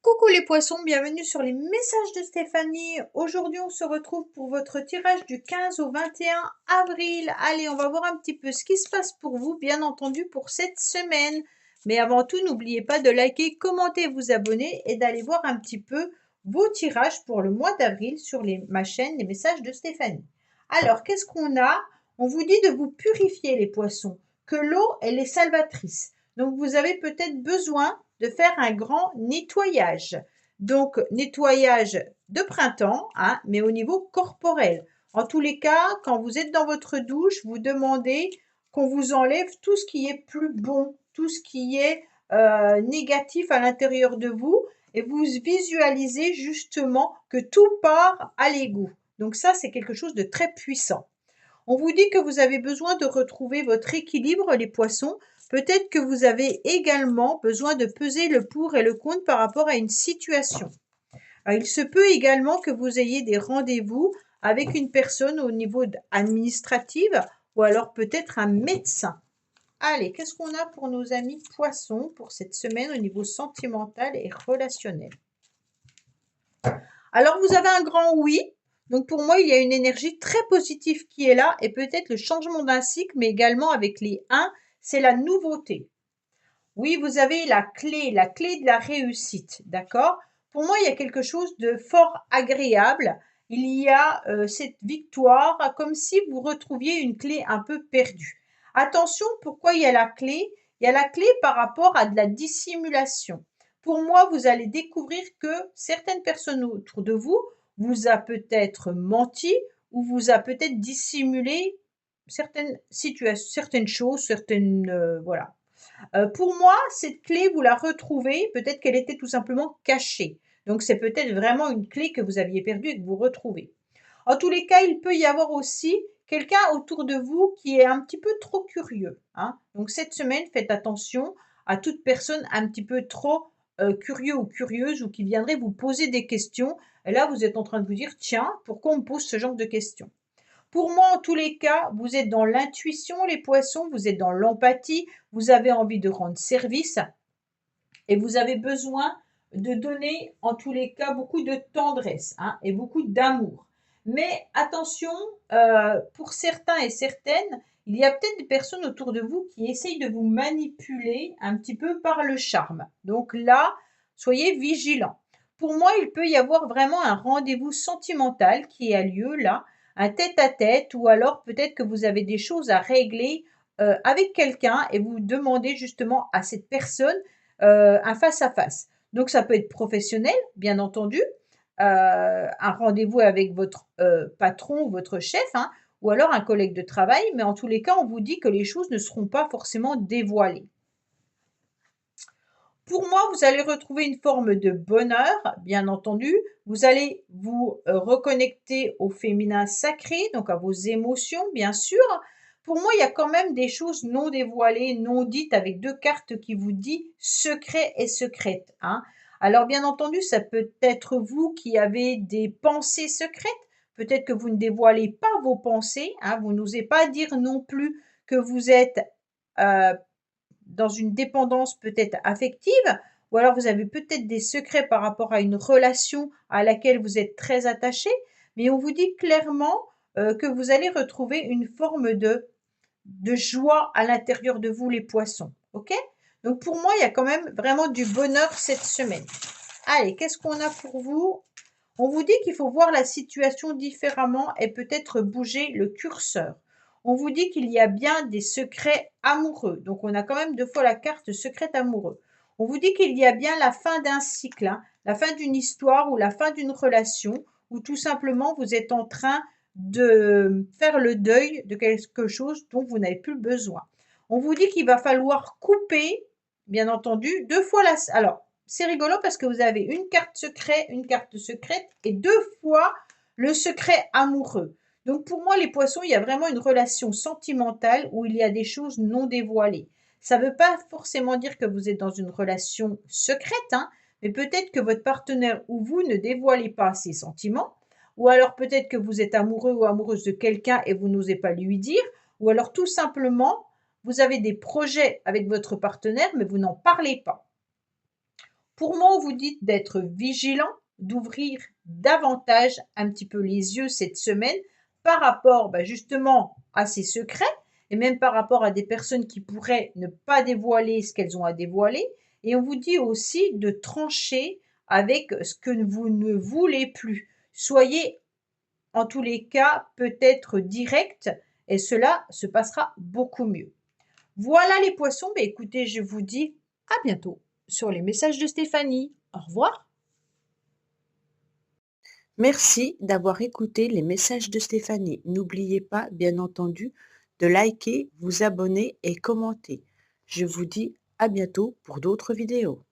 Coucou les poissons, bienvenue sur les messages de Stéphanie. Aujourd'hui, on se retrouve pour votre tirage du 15 au 21 avril. Allez, on va voir un petit peu ce qui se passe pour vous, bien entendu, pour cette semaine. Mais avant tout, n'oubliez pas de liker, commenter, vous abonner et d'aller voir un petit peu vos tirages pour le mois d'avril sur ma chaîne, les messages de Stéphanie. Alors, qu'est-ce qu'on a? On vous dit de vous purifier les poissons, que l'eau, elle est salvatrice. Donc, vous avez peut-être besoin de faire un grand nettoyage. Donc, nettoyage de printemps, hein, mais au niveau corporel. En tous les cas, quand vous êtes dans votre douche, vous demandez qu'on vous enlève tout ce qui est plus bon, tout ce qui est négatif à l'intérieur de vous et vous visualisez justement que tout part à l'égout. Donc ça, c'est quelque chose de très puissant. On vous dit que vous avez besoin de retrouver votre équilibre, les poissons. Peut-être que vous avez également besoin de peser le pour et le contre par rapport à une situation. Il se peut également que vous ayez des rendez-vous avec une personne au niveau administratif ou alors peut-être un médecin. Allez, qu'est-ce qu'on a pour nos amis poissons pour cette semaine au niveau sentimental et relationnel? Alors, vous avez un grand oui. Donc, pour moi, il y a une énergie très positive qui est là et peut-être le changement d'un cycle, mais également avec les 1, c'est la nouveauté. Oui, vous avez la clé de la réussite, d'accord? Pour moi, il y a quelque chose de fort agréable. Il y a cette victoire, comme si vous retrouviez une clé un peu perdue. Attention, pourquoi il y a la clé? Il y a la clé par rapport à de la dissimulation. Pour moi, vous allez découvrir que certaines personnes autour de vous vous a peut-être menti ou vous a peut-être dissimulé certaines situations, certaines choses, voilà. Pour moi, cette clé, vous la retrouvez, peut-être qu'elle était tout simplement cachée. Donc, c'est peut-être vraiment une clé que vous aviez perdue et que vous retrouvez. En tous les cas, il peut y avoir aussi quelqu'un autour de vous qui est un petit peu trop curieux, hein. Donc, cette semaine, faites attention à toute personne un petit peu trop curieux ou curieuse ou qui viendrait vous poser des questions. Et là, vous êtes en train de vous dire, tiens, pourquoi on me pose ce genre de questions? Pour moi, en tous les cas, vous êtes dans l'intuition, les poissons, vous êtes dans l'empathie, vous avez envie de rendre service et vous avez besoin de donner, en tous les cas, beaucoup de tendresse, hein, et beaucoup d'amour. Mais attention, pour certains et certaines, il y a peut-être des personnes autour de vous qui essayent de vous manipuler un petit peu par le charme. Donc là, soyez vigilants. Pour moi, il peut y avoir vraiment un rendez-vous sentimental qui a lieu là, un tête-à-tête, ou alors peut-être que vous avez des choses à régler avec quelqu'un et vous demandez justement à cette personne un face-à-face. Donc ça peut être professionnel, bien entendu, un rendez-vous avec votre patron ou votre chef, hein, ou alors un collègue de travail, mais en tous les cas, on vous dit que les choses ne seront pas forcément dévoilées. Pour moi, vous allez retrouver une forme de bonheur, bien entendu. Vous allez vous reconnecter au féminin sacré, donc à vos émotions, bien sûr. Pour moi, il y a quand même des choses non dévoilées, non dites, avec 2 cartes qui vous dit secret et secrète, hein. Alors, bien entendu, ça peut être vous qui avez des pensées secrètes. Peut-être que vous ne dévoilez pas vos pensées, hein. Vous n'osez pas dire non plus que vous êtes euh, dans une dépendance peut-être affective, ou alors vous avez peut-être des secrets par rapport à une relation à laquelle vous êtes très attaché, mais on vous dit clairement que vous allez retrouver une forme de joie à l'intérieur de vous, les poissons. Ok? Donc pour moi, il y a quand même vraiment du bonheur cette semaine. Allez, qu'est-ce qu'on a pour vous? On vous dit qu'il faut voir la situation différemment et peut-être bouger le curseur. On vous dit qu'il y a bien des secrets amoureux. Donc, on a quand même 2 fois la carte secret amoureux. On vous dit qu'il y a bien la fin d'un cycle, hein, la fin d'une histoire ou la fin d'une relation, ou tout simplement vous êtes en train de faire le deuil de quelque chose dont vous n'avez plus besoin. On vous dit qu'il va falloir couper, bien entendu, 2 fois la... Alors, c'est rigolo parce que vous avez une carte secrète et 2 fois le secret amoureux. Donc pour moi, les poissons, il y a vraiment une relation sentimentale où il y a des choses non dévoilées. Ça ne veut pas forcément dire que vous êtes dans une relation secrète, hein, mais peut-être que votre partenaire ou vous ne dévoilez pas ses sentiments, ou alors peut-être que vous êtes amoureux ou amoureuse de quelqu'un et vous n'osez pas lui dire, ou alors tout simplement, vous avez des projets avec votre partenaire, mais vous n'en parlez pas. Pour moi, on vous dit d'être vigilant, d'ouvrir davantage un petit peu les yeux cette semaine par rapport justement à ces secrets et même par rapport à des personnes qui pourraient ne pas dévoiler ce qu'elles ont à dévoiler. Et on vous dit aussi de trancher avec ce que vous ne voulez plus. Soyez en tous les cas peut-être direct et cela se passera beaucoup mieux. Voilà les poissons, écoutez, je vous dis à bientôt sur les messages de Stéphanie. Au revoir. Merci d'avoir écouté les messages de Stéphanie. N'oubliez pas, bien entendu, de liker, vous abonner et commenter. Je vous dis à bientôt pour d'autres vidéos.